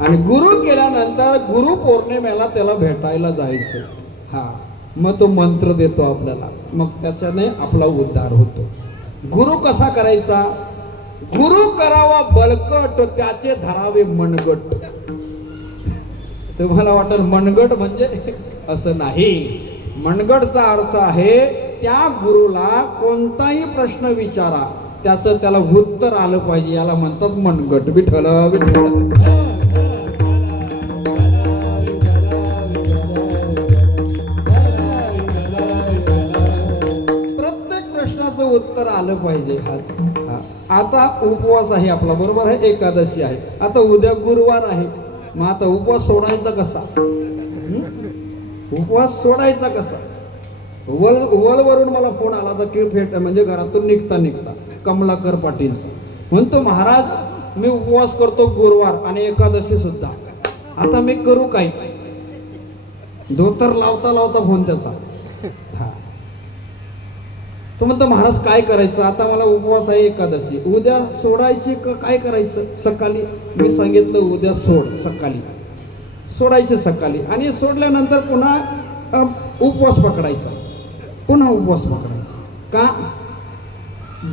आणि गुरु केल्यानंतर गुरु पौर्णिमेला त्याला भेटायला जायचं. हा, मग तो मंत्र देतो आपल्याला, मग त्याच्याने आपला उद्धार होतो. गुरु कसा करायचा? गुरु करावा बळकट, त्याचे धरावे मनगट. तुम्हाला वाटेल मनगट म्हणजे असं नाही. मनगटचा अर्थ आहे त्या गुरुला कोणताही प्रश्न विचारा, त्याचं त्याला उत्तर आलं पाहिजे, याला म्हणतात मनगट. विठ्ठल विठ्ठल. उत्तर आलं पाहिजे. आता उपवास आहे आपला, बरोबर आहे, एकादशी आहे. आता उद्या गुरुवार आहे, मग आता उपवास सोडायचा कसा? उपवास सोडायचा कसा? वरवरून मला फोन आला तर किळफेट म्हणजे घरातून निघता कमलाकर पाटीलचा म्हणतो, महाराज मी उपवास करतो गुरुवार आणि एकादशी सुद्धा, आता मी करू काय? धोतर लावता लावता फोन त्याचा. तो म्हणतो, महाराज काय करायचं? आता मला उपवास आहे, एकादशी उद्या सोडायची का काय करायचं? सकाळी मी सांगितलं उद्या सोड, सकाळी सोडायचे सकाळी, आणि सोडल्यानंतर पुन्हा उपवास पकडायचा, पुन्हा उपवास पकडायचा. का?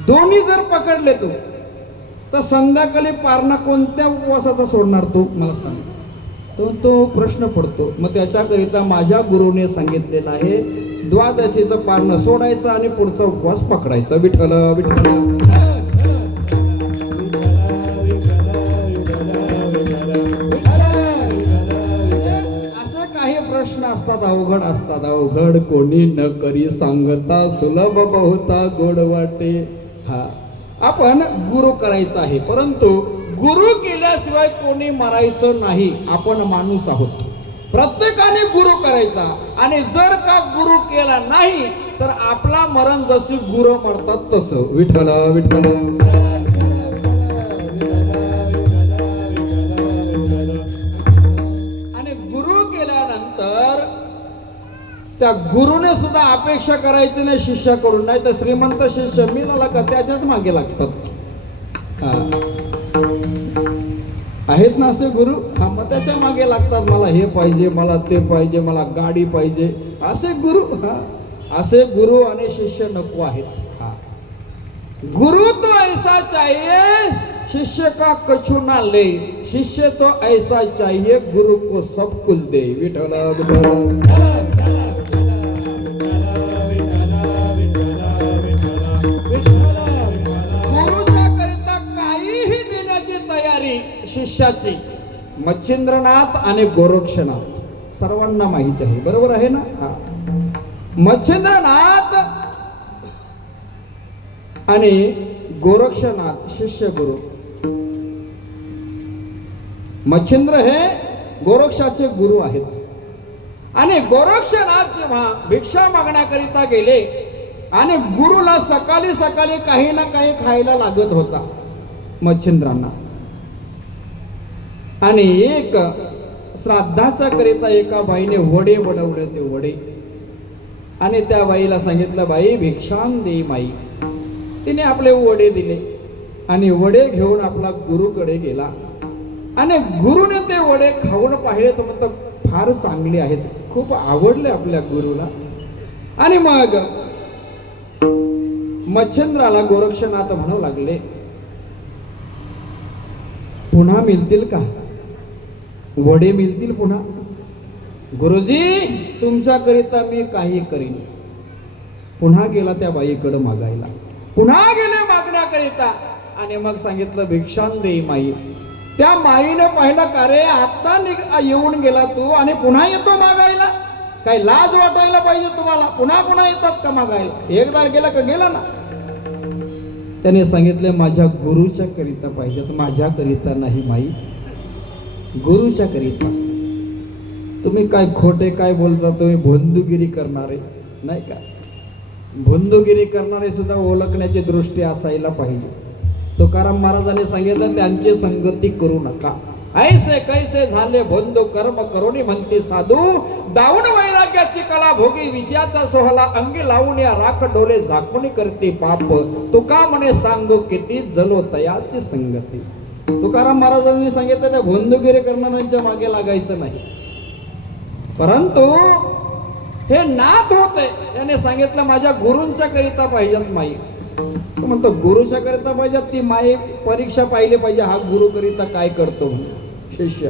दोन्ही जर पकडले तू तर संध्याकाळी पारणा कोणत्या उपवासाचा सोडणार तू मला सांग. तो प्रश्न पडतो. मग त्याच्याकरिता माझ्या गुरुने सांगितलेलं आहे, द्वादशीचं पारणं सोडायचं आणि पुढचा उपवास पकडायचा. विठ्ठल विठ्ठल. असे काही प्रश्न असतात, अवघड असतात. अवघड कोणी न करी सांगता, सुलभ बहुता गोड वाटे. हा, आपण गुरु करायचं आहे, परंतु गुरु केल्याशिवाय कोणी मरायचं नाही. आपण माणूस आहोत, प्रत्येकाने गुरु करायचा. आणि जर का गुरु केला नाही तर आपला मरण जशी गुरु मरतात तसं. विठ्ठल विठ्ठल. आणि गुरु केल्यानंतर त्या गुरुने सुद्धा अपेक्षा करायची नाही शिष्याकडून, नाही तर श्रीमंत शिष्य मिळाला का त्याच्याच मागे लागतात. आहेत ना असे गुरु? हा, मग त्याच्या मागे लागतात, मला हे पाहिजे, मला ते पाहिजे, मला गाडी पाहिजे, असे गुरु. हा, असे गुरु आणि शिष्य नको आहेत. हा, गुरु तो ऐसा चाहिए शिष्य का कछु ना ले, शिष्य तो ऐसा चाहिए गुरु को सब कुछ दे. विठ्ठल विठ्ठल. शिष्याची मच्छिंद्रनाथ आणि गोरक्षनाथ सर्वांना माहिती आहे, बरोबर आहे ना? हा, मच्छिंद्रनाथ आणि गोरक्षनाथ शिष्य गुरु. मच्छिंद्र हे गोरक्षाचे गुरु आहेत. आणि गोरक्षनाथ जेव्हा भिक्षा मागण्याकरिता गेले आणि गुरुला सकाळी सकाळी काही ना काही खायला लागत होता मच्छिंद्रांना. आणि एक श्राद्धाच्या करिता एका बाईने वडे बनवले, ते वडे. आणि त्या बाईला सांगितलं, बाई भिक्षाम दे माई. तिने आपले वडे दिले आणि वडे घेऊन आपला गुरुकडे गेला. आणि गुरुने ते वडे खाऊन पाहिले तर म्हणतात फार चांगले आहेत, खूप आवडले आपल्या गुरुला. आणि मग मच्छिंद्राला गोरक्षनाथ म्हणू लागले, पुन्हा मिळतील का वडे, मिळतील पुन्हा? गुरुजी तुमच्याकरिता मी काही करीन. पुन्हा गेला त्या बाईकडे मागायला, पुन्हा गेले मागण्याकरिता. आणि मग सांगितलं भिक्षाम दे माई. त्या माईने पाहिलं, का रे आता येऊन गेला तू आणि पुन्हा येतो मागायला? काही लाज वाटायला पाहिजे तुम्हाला, पुन्हा पुन्हा येतात का मागायला? एकदा गेला का गेला ना. त्याने सांगितले माझ्या गुरुच्या करिता पाहिजेत, माझ्या करिता नाही माई, गुरुच्या करिता. तुम्ही काय खोटे काय बोलता, तुम्ही भोंदूगिरी करणारे नाही का? भोंदूगिरी करणारे सुद्धा ओळखण्याची दृष्टी असायला पाहिजे. तुकाराम महाराजांनी सांगितलं, त्यांची संगती करू नका. ऐसे कैसे झाले भोंदू कर्म करोनी म्हणते साधू, दावून वैराग्याची कला भोगी विषयाचा सोहला अंगी लावून या राख डोले झाकून करते पाप. तुका म्हणे सांगू किती जलो तयाची संगती. तुकाराम महाराजांनी सांगितलं त्या भोंदूगिरी करणाऱ्यांच्या मागे लागायचं नाही. परंतु हे नाथ होते, त्याने सांगितलं माझ्या गुरूंच्या करिता पाहिजेत माई. तो म्हणतो गुरुच्या करिता पाहिजेत, ती माई परीक्षा पाहिली पाहिजे, हा गुरु करिता काय करतो. शिष्य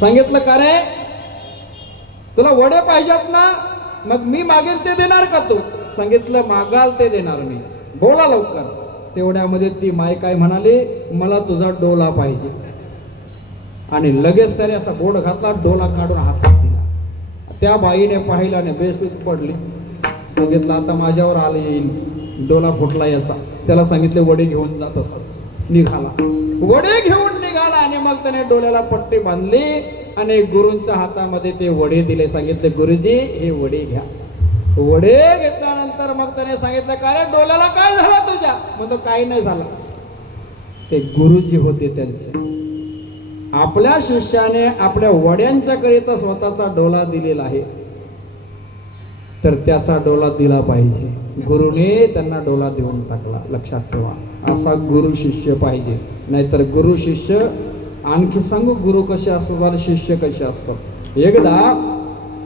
सांगितलं, का रे तुला वडे पाहिजेत ना, मग मी मागेल ते देणार का तू? सांगितलं मागाल ते देणार मी, बोला लवकर. तेवढ्यामध्ये ती माय काय म्हणाली, मला तुझा डोला पाहिजे. आणि लगेच त्याने असा बोट घातला, डोला काढून हातात दिला. त्या बाईने पाहिलं आणि बेसूत पडली. सांगितलं आता माझ्यावर आले येईल, डोला फुटला याचा. त्याला सांगितले वडे घेऊन जात असत. निघाला, वडे घेऊन निघाला. आणि मग त्याने डोल्याला पट्टी बांधली आणि गुरूंच्या हातामध्ये ते वडे दिले. सांगितले गुरुजी हे वडे घ्या. वडे घेतल्यानंतर मग त्याने सांगितलं, का रे डोल्याला काय झालं तुझ्या? म्हणतो काही नाही झालं. ते गुरुजी होते त्यांचे. आपल्या शिष्याने आपल्या वड्यांच्या करिता स्वतःचा डोला दिलेला आहे, तर त्याचा डोला दिला पाहिजे. गुरुने त्यांना डोला देऊन टाकला. लक्षात ठेवा, असा गुरु शिष्य पाहिजे. नाहीतर गुरु शिष्य, आणखी सांगू गुरु कसे असतात, शिष्य कसे असतात. एकदा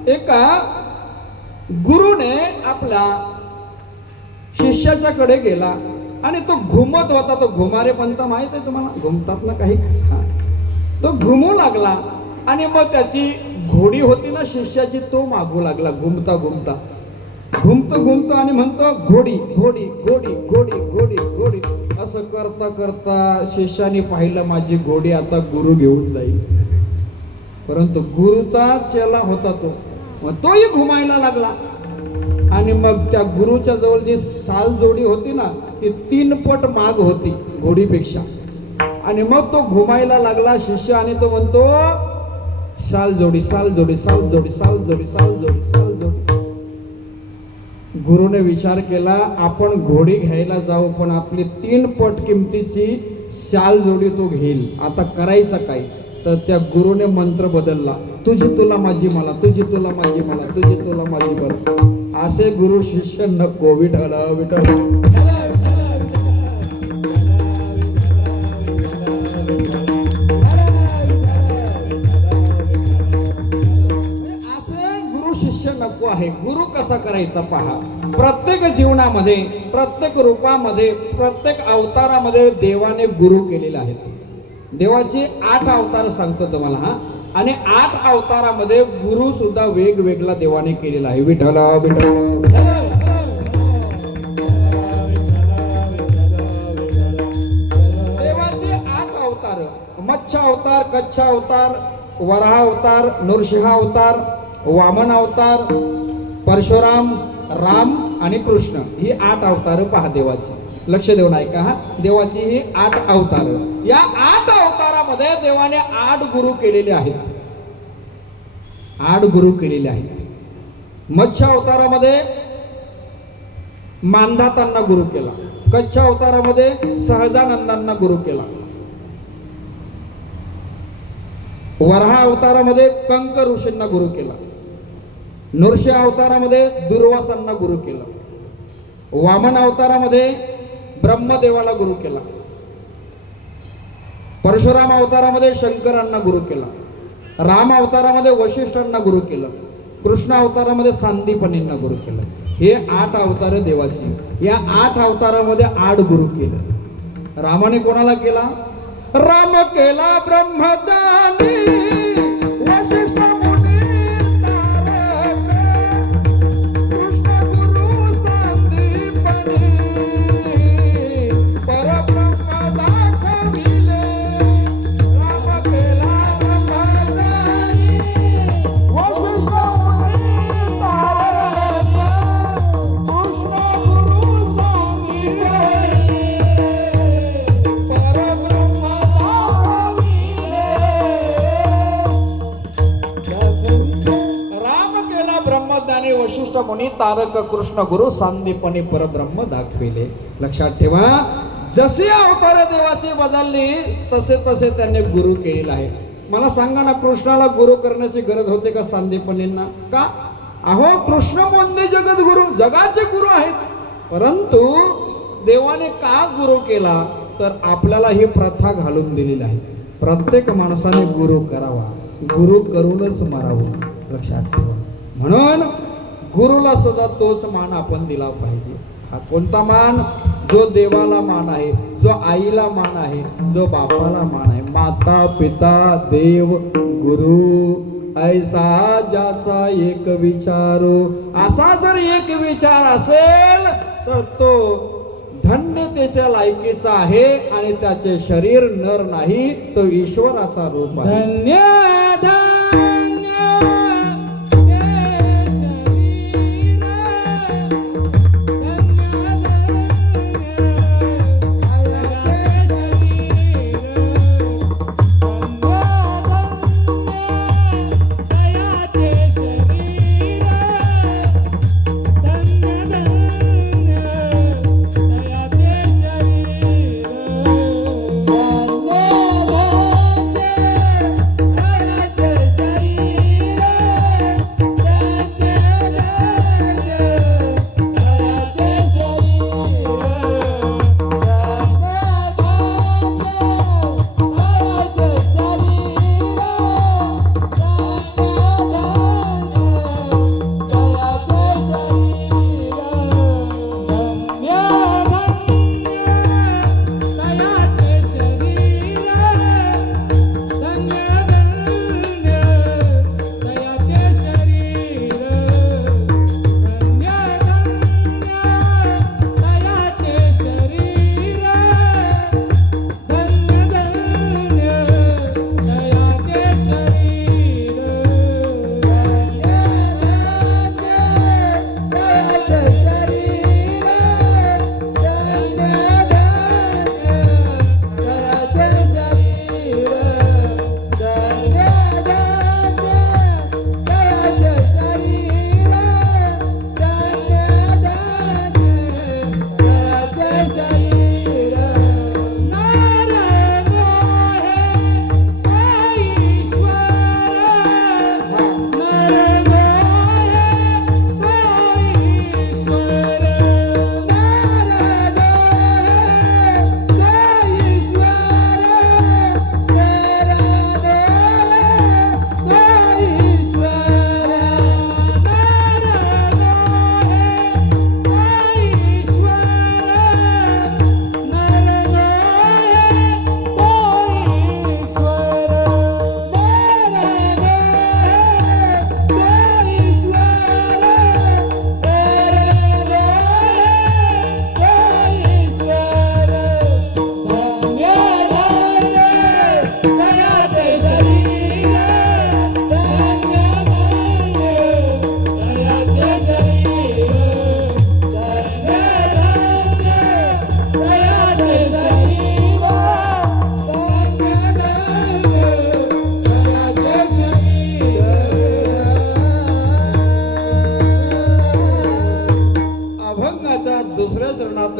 एका गुरुने आपल्या शिष्याच्या कडे गेला आणि तो घुमत होता. तो घुमारे पंत माहित आहे तुम्हाला, घुमतात ना काही. तो घुमू लागला आणि मग त्याची घोडी होती ना शिष्याची, तो मागू लागला घुमता घुमता. घुमतो घुमतो आणि म्हणतो घोडी घोडी घोडी घोडी घोडी घोडी. असं करता करता शिष्याने पाहिलं माझी घोडी आता गुरु घेऊन जाईल. परंतु गुरुचा चेला होता तो, मग तोही घुमायला लागला. आणि मग त्या गुरुच्या जवळ जी साल जोडी होती ना, ती 3 पट माग होती घोडीपेक्षा. आणि मग तो घुमायला लागला शिष्य. आणि तो म्हणतो साल जोडी साल जोडी साल जोडी साल जोडी साल जोडी साल जोडी. गुरुने विचार केला, आपण घोडी घ्यायला जाऊ, पण आपली 3 पट किमतीची शाल जोडी तो घेईल. आता करायचं काय? तर त्या गुरुने मंत्र बदलला, तुझी तुला माझी मला, तुझी तुला माझी मला, तुझी तुला माझी मला. असे गुरु शिष्य नको. विठ्ठल विठ्ठल. नको आहे. गुरु कसा करायचा पहा. प्रत्येक जीवनामध्ये, प्रत्येक रूपामध्ये, प्रत्येक अवतारामध्ये देवाने गुरु केलेले आहेत. देवाचे 8 अवतार सांगतो तुम्हाला हा. आणि 8 अवतारामध्ये गुरु सुद्धा वेगवेगळा देवाने केलेला आहे. विठ्ठल विठ्ठल. देवाचे 8 अवतार, मत्स्य अवतार, कच्छ अवतार, वराह अवतार, नृसिंह अवतार, वामन अवतार, परशुराम, राम आणि कृष्ण. ही 8 अवतार पहा देवाची. लक्ष देऊन ऐका हा. देवाची ही 8 अवतार. या 8 अवतारामध्ये देवाने 8 गुरु केलेले आहेत. 8 गुरु केलेले आहेत. मत्स्य अवतारामध्ये मानधातांना गुरु केला. कच्छ अवतारामध्ये सहजानंदांना गुरु केला. वराह अवतारामध्ये कंक ऋषींना गुरु केला, नृसिंह अवतारामध्ये दुर्वासांना गुरु केला, वामन अवतारामध्ये ब्रह्मदेवाला गुरु केला, परशुराम अवतारामध्ये शंकरांना गुरु केला, राम अवतारामध्ये वशिष्ठांना गुरु केलं, कृष्ण अवतारामध्ये सांदीपनींना गुरु केलं. हे 8 अवतार देवाची. या 8 अवतारामध्ये 8 गुरु केलं. रामाने कोणाला केला? राम केला ब्रह्मदानी वशिष्ठ मुनी तारक, कृष्ण गुरु सांदीपनी परब्रह्म दाखविले. राम केला ब्रह्मदानी वशिष्ठ मुनी तारक, कृष्ण गुरु सांदीपनी परब्रह्म राम केला ब्रह्मज्ञानी वशिष्ठ मुनी तारक, कृष्ण गुरु सांदीपनी परब्रह्म दाखविले. लक्षात ठेवा, जसे अवतार देवाची बदलली तसे तसे त्यांनी गुरु केलेला आहे. मला सांगा ना, कृष्णाला गुरु करण्याची गरज होते का सांदीपनींना? का? अहो, कृष्ण म्हणजे जगद्गुरु, जगाचे गुरु आहेत. परंतु देवाने का गुरु केला? तर आपल्याला ही प्रथा घालून दिलेली आहे. प्रत्येक माणसाने गुरु करावा, गुरु करूनच मारावं. लक्षात ठेवा. म्हणून गुरुला सुद्धा तोच मान आपण दिला पाहिजे. हा कोणता मान? जो देवाला मान आहे, जो आईला मान आहे, जो बापाला मान आहे. माता पिता देव गुरु ऐसा ज्याचा एक विचारो. असा जर एक विचार असेल तर तो धन्य त्याच्या लायकीचा आहे आणि त्याचे शरीर नर नाही, तो ईश्वराचा रूप आहे. धन्य धन्य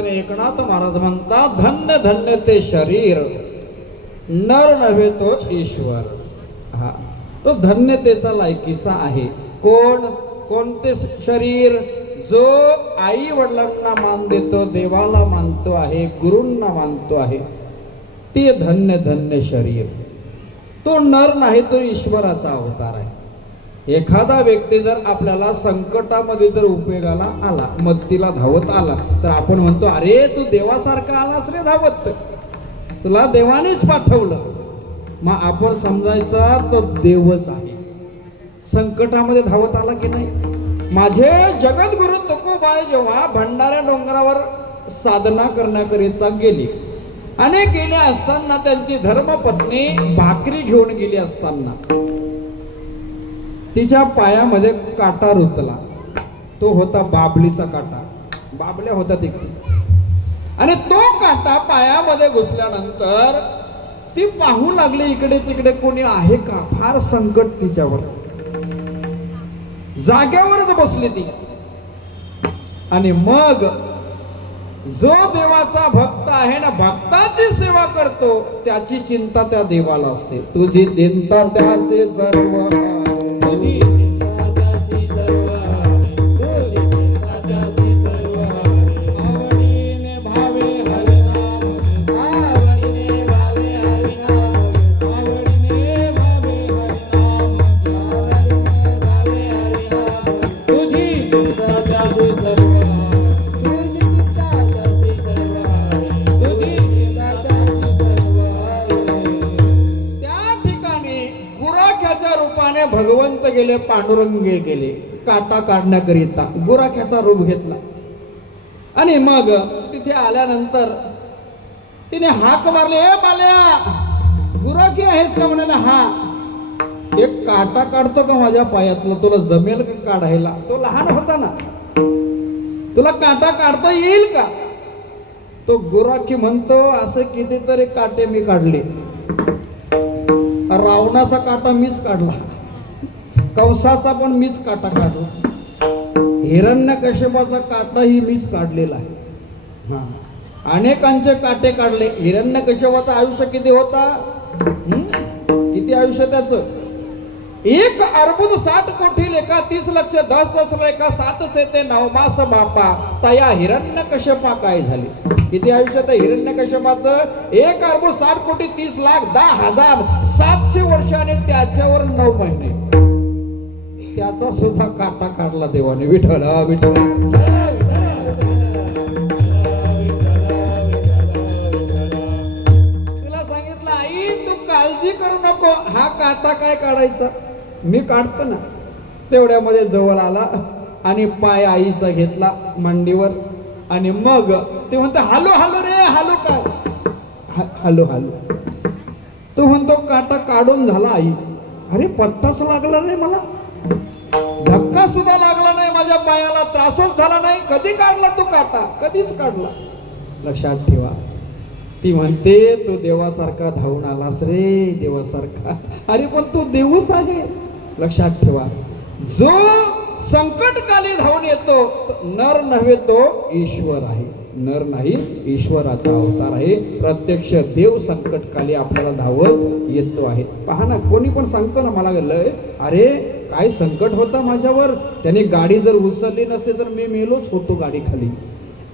एकनाथ महाराज म्हणतात, धन्य धन्य ते शरीर, नर नव्हे तो ईश्वर. हा तो धन्यतेचा लायकीचा आहे. कोणते शरीर? जो आई वडिलांना मान देतो, देवाला मानतो आहे, गुरूंना मानतो आहे, ते धन्य धन्य शरीर. तो नर नाही, तो ईश्वराचा अवतार आहे. एखादा व्यक्ती जर आपल्याला संकटामध्ये जर उपयोगाला आला, मदतीला धावत आला, तर आपण म्हणतो अरे तू देवासारखा आलास रे धावत, तुला देवानेच पाठवलं. मग आपण समजायचा तो देवच आहे. संकटामध्ये धावत आला की नाही? माझे जगद्गुरु तुकोबाई जेव्हा भंडारा डोंगरावर साधना करण्याकरिता गेली आणि गेले असताना त्यांची धर्मपत्नी भाकरी घेऊन गेली असताना तिच्या पायामध्ये काटा रुतला. तो होता बाबलीचा काटा. बाबल्या होत्या तिकडे. आणि तो काटा पायामध्ये घुसल्यानंतर ती पाहू लागली इकडे तिकडे कोणी आहे का. फार संकट तिच्यावर. जाग्यावरच बसली ती. आणि मग जो देवाचा भक्त आहे ना, भक्ताची सेवा करतो, त्याची चिंता त्या देवाला असते. तुझी चिंता त्याचे सर्व, तुझी चिंता त्याची सर्व, तुझी चिंता त्याची सर्व. आवडीने भावे हरिनाम, आवडीने भावे हरिनाम, आवडीने भावे हरिनाम, आवडीने भावे हरिनाम. तुझी चिंता त्याची सर्व, भगवंत गेले, पांडुरंग गेले काटा काढण्याकरिता. गुराख्याचा रूप घेतला. आणि मग तिथे आल्यानंतर तिने हाक मारली, ए बाल्या गुराखी आहेस का? म्हणाले हा. एक काटा काढतो का माझ्या पायातला? तुला जमेल का काढायला? तो लहान होता ना, तुला काटा काढता येईल का? तो गुराखी म्हणतो असे कितीतरी काटे मी काढले. रावणाचा काटा मीच काढला, कंसाचा पण मीच काटा काढला, हिरण्यकश्यपाचा काटाही मीच काढलेला आहे. हा, अनेकांचे काटे काढले. हिरण्यकश्यपाचं आयुष्य किती होता? किती आयुष्य त्याचं? 1 अर्बुद 60 कोटी लेखा 30 लक्ष 10 लेखा 7 सेते 9 मास बापा तया हिरण्यकश्यपा काय झाले? किती आयुष्य त्या हिरण्यकश्यपाचं? 1 अर्बुद 60 कोटी 30 लाख 10,700 वर्षाने त्याच्यावर 9 महिने. त्याचा सुद्धा काटा काढला देवाने. विठ्ठल विठ्ठल. तुला सांगितलं आई तू काळजी करू नको, हा काटा काय काढायचा, मी काढतो ना. तेवढ्यामध्ये जवळ आला आणि पाय आईचा घेतला मांडीवर. आणि मग ते म्हणतो हालो हालो रे. हालो काय? Hello hello. तो म्हणतो काटा काढून झाला आई. अरे पत्ताच लागला नाही मला, धक्का सुद्धा लागला नाही माझ्या पायाला, त्रासच झाला नाही. कधी काढला तू काटा? कधीच काढला. लक्षात ठेवा. ती म्हणते तू देवासारखा धावून आलास रे, देवासारखा. अरे पण तू देवच आहे. लक्षात ठेवा. जो संकटकाली धावून येतो नर नव्हे, तो ईश्वर आहे. नर नाही, ईश्वराचा अवतार आहे. प्रत्यक्ष देव संकटकाली आपल्याला धावत येतो आहे. पहा ना, कोणी पण सांगतो ना मला लय अरे काय संकट होतं माझ्यावर, त्याने गाडी जर उचलली नसते तर मी मेलोच होतो गाडी खाली.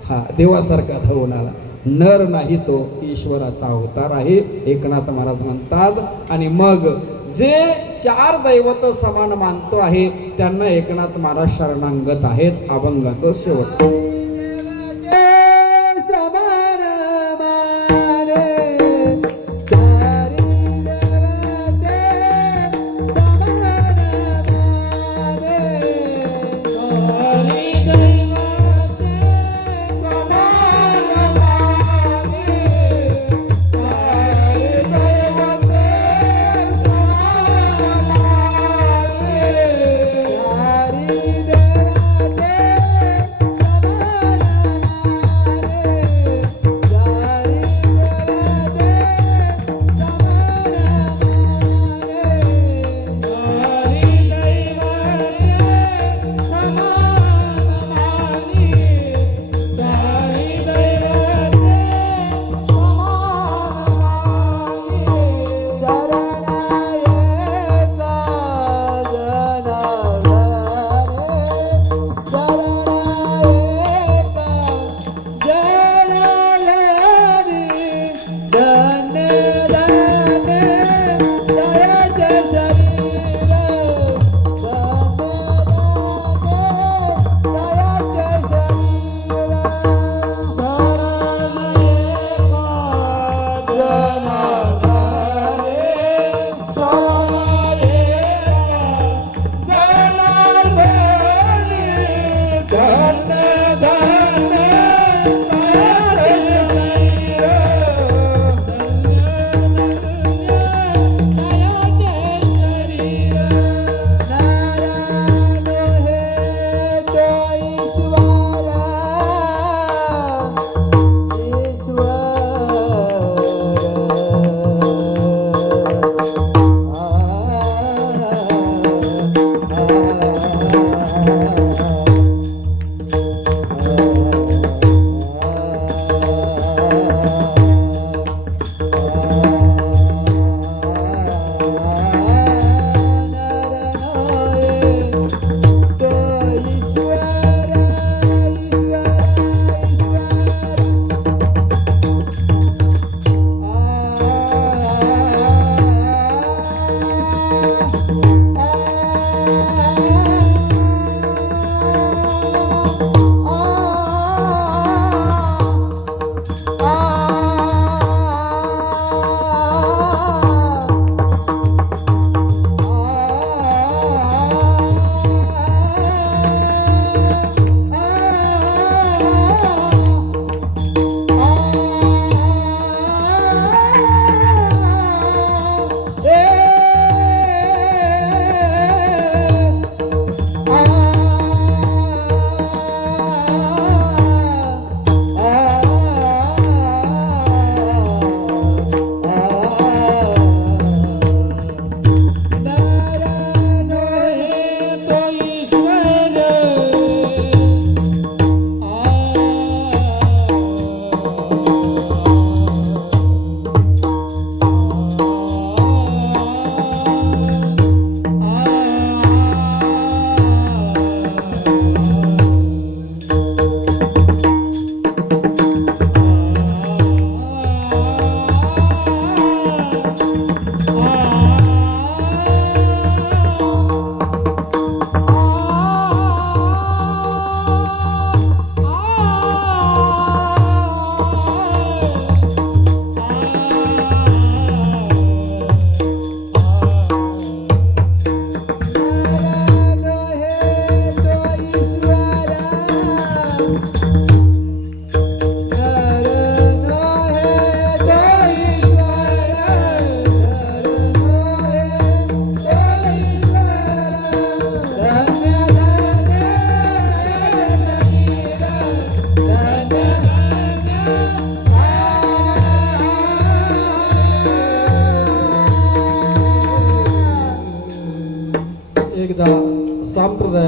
हा देवासारखा धावून आला. नर नाही, तो ईश्वराचा अवतार आहे. एकनाथ महाराज म्हणतात. आणि मग जे 4 दैवत समान मानतो आहे त्यांना एकनाथ महाराज शरणांगत आहेत. अभंगाचं शेवट.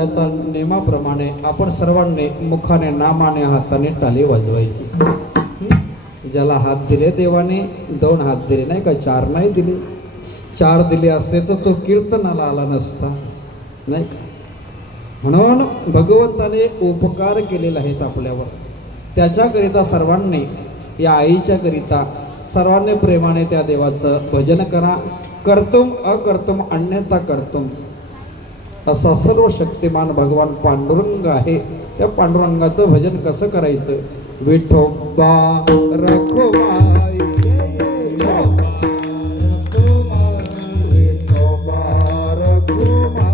मंडळाच्या नियमाप्रमाणे आपण सर्वांनी मुखाने नामाने हाताने टाळी वाजवायची. ज्याला हात दिले देवाने 2 हात दिले नाही का, 4 नाही दिले. 4 दिले असते तर तो कीर्तनाला आला नसता नाही का. म्हणून भगवंताने उपकार केलेले आहेत आपल्यावर. त्याच्याकरिता सर्वांनी, या आईच्या करिता सर्वांनी प्रेमाने त्या देवाचं भजन करा. कर्तुम अकर्तुम अन्यथा कर्तुम असा सर्व शक्तिमान भगवान पांडुरंग आहे. त्या पांडुरंगाचं भजन कसं करायचं? विठोबा रखुमाई, विठोबा रखुमाई,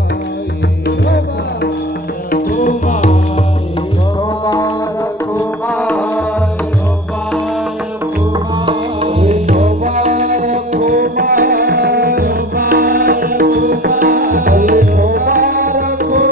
विठोबा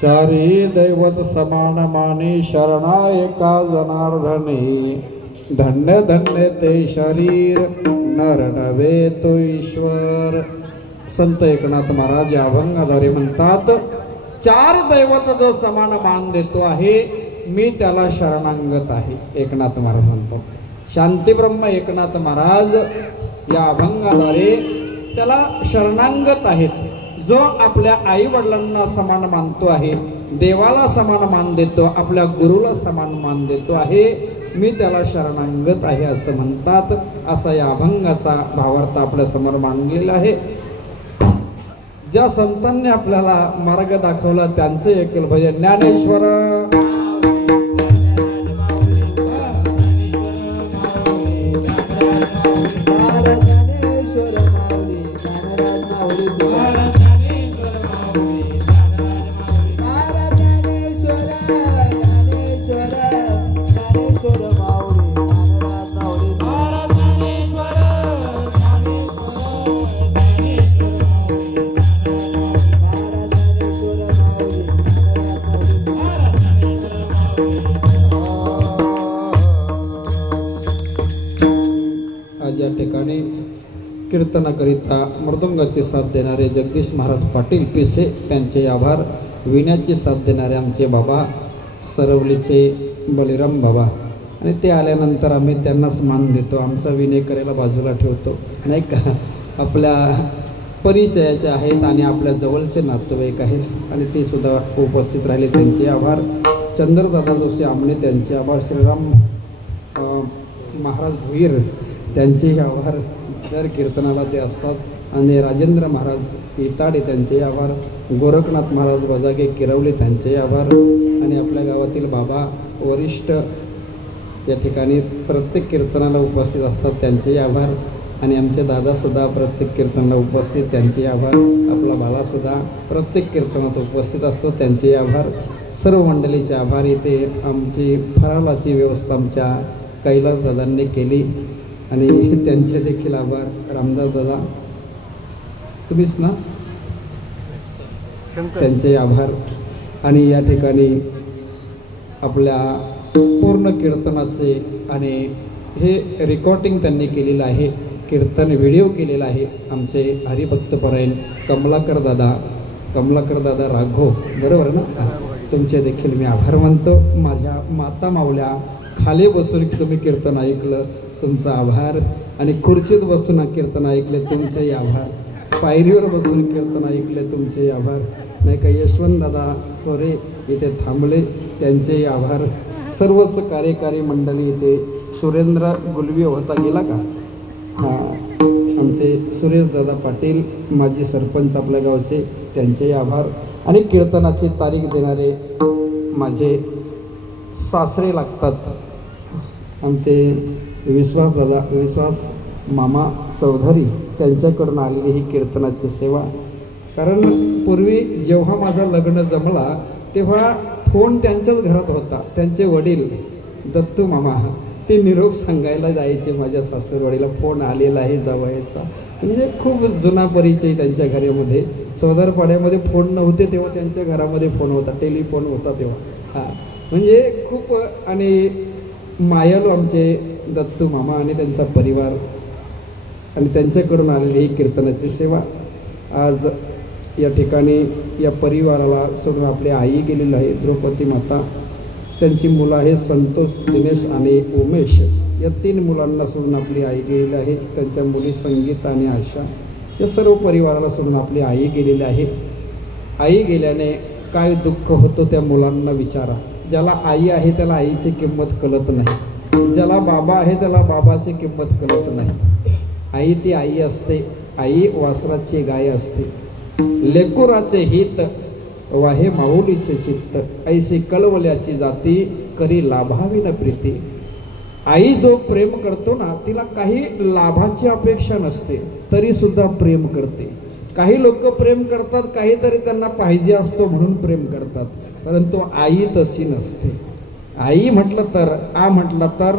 चारी दैवत समान मानी शरणा एका जनार्दनी. धन्य धन्य ते शरीर नर नव्हे तो ईश्वर. संत एकनाथ महाराज या अभंगाद्वारे म्हणतात, चार दैवत जो समान मान देतो आहे, मी त्याला शरणांगत आहे. एकनाथ महाराज म्हणतात. शांतीब्रह्म एकनाथ महाराज या अभंगाद्वारे त्याला शरणांगत आहेत. जो आपल्या आई वडिलांना समान मानतो आहे, देवाला समान मान देतो, आपल्या गुरुला समान मान देतो आहे, मी त्याला शरणांगत आहे असं म्हणतात. असा या अभंगाचा भावार्थ आपल्या समोर मांडलेला आहे. ज्या संतांनी आपल्याला मार्ग दाखवला त्यांचे एकल भजन ज्ञानेश्वर आज या ठिकाणी कीर्तनाकरिता मृदुंगाची साथ देणारे जगदीश महाराज पाटील पिसे त्यांचे आभार. विण्याची साथ देणारे आमचे बाबा सरवलीचे बलिराम बाबा, आणि ते आल्यानंतर आम्ही त्यांनाच मान देतो. आमचा विनय करायला बाजूला ठेवतो नाही का. आपल्या परिचयाचे आहेत आणि आपल्या जवळचे नातेवाईक आहेत आणि ते सुद्धा उपस्थित राहिले, त्यांचे आभार. चंद्रदादा जोशी आमने त्यांचे आभार. श्रीराम महाराज भुईर त्यांचेही आभार. दर कीर्तनाला ते असतात. आणि राजेंद्र महाराज इताडे त्यांचे आभार. गोरखनाथ महाराज बजागे किरवले त्यांचे आभार. आणि आपल्या गावातील बाबा वरिष्ठ या ठिकाणी प्रत्येक कीर्तनाला उपस्थित असतात, त्यांचे आभार. आणि आमचे दादासुद्धा प्रत्येक कीर्तनाला उपस्थित, त्यांचे आभार. आपला बालासुद्धा प्रत्येक कीर्तनात उपस्थित असतो, त्यांचे आभार. सर्व मंडळीचे आभार. इथे आमची फराळाची व्यवस्था आमच्या कैलास दादांनी केली आणि त्यांचे देखील आभार. रामदास दादा तुम्हीच ना, त्यांचे आभार. आणि या ठिकाणी आपल्या पूर्ण कीर्तनाचे आणि हे रेकॉर्डिंग त्यांनी केलेलं आहे, कीर्तन व्हिडिओ केलेला आहे आमचे हरिभक्तपरायण कमलाकर दादा राघव, बरोबर ना. तुमचे देखील मी आभार मानतो. माझ्या माता मावल्या खाली बसून तुम्ही कीर्तन ऐकलं, तुमचा आभार. आणि खुर्चीत बसून कीर्तन ऐकले, तुमचेही आभार. पायरीवर बसून कीर्तन ऐकले, तुमचेही आभार. नाही का यशवंत दादा सोरे इथे थांबले, त्यांचेही आभार. सर्वच कार्यकारी मंडळी इथे. सुरेंद्र गुलवी होता गेला का, हां, आमचे सुरेश दादा पाटील माजी सरपंच आपल्या गावचे, त्यांचेही आभार. आणि कीर्तनाची तारीख देणारे माझे सासरे लागतात आमचे विश्वास मामा चौधरी, त्यांच्याकडून आलेली ही कीर्तनाची सेवा. कारण पूर्वी जेव्हा माझं लग्न जमला तेव्हा फोन त्यांच्याच घरात होता. त्यांचे वडील दत्तू मामा ते निरोप सांगायला जायचे माझ्या सासरवाडीला, फोन आलेला आहे जावयाचा. म्हणजे खूप जुना परिचय त्यांच्या घरामध्ये. सौदरपाड्यामध्ये फोन नव्हते तेव्हा त्यांच्या घरामध्ये फोन होता, टेलिफोन होता तेव्हा. हां, म्हणजे खूप. आणि मायालू आमचे दत्तू मामा आणि त्यांचा परिवार आणि त्यांच्याकडून आलेली ही कीर्तनाची सेवा. आज या ठिकाणी या परिवाराला सोडून आपली आई गेलेली आहे, द्रौपदी माता. त्यांची मुलं आहे संतोष, दिनेश आणि उमेश. या 3 मुलांना सोडून आपली आई गेलेली आहे. त्यांच्या मुली संगीता आणि आशा. या सर्व परिवाराला सोडून आपली आई गेलेली आहे. आई गेल्याने काय दुःख होतं त्या मुलांना विचारा. ज्याला आई आहे त्याला आईची किंमत कळत नाही, ज्याला बाबा आहे त्याला बाबाची किंमत कळत नाही. आई ती आई असते, आई वासराची गाय असते. लेकुराचे हित वाहे माऊलीचे चित्त, ऐशी कळवल्याची जाती करी लाभावी न प्रीती. आई जो प्रेम करतो ना, तिला काही लाभाची अपेक्षा नसते तरी सुद्धा प्रेम करते. काही लोक प्रेम करतात काहीतरी त्यांना पाहिजे असतो म्हणून प्रेम करतात, परंतु आई तशी नसते. आई म्हटलं तर म्हटलं तर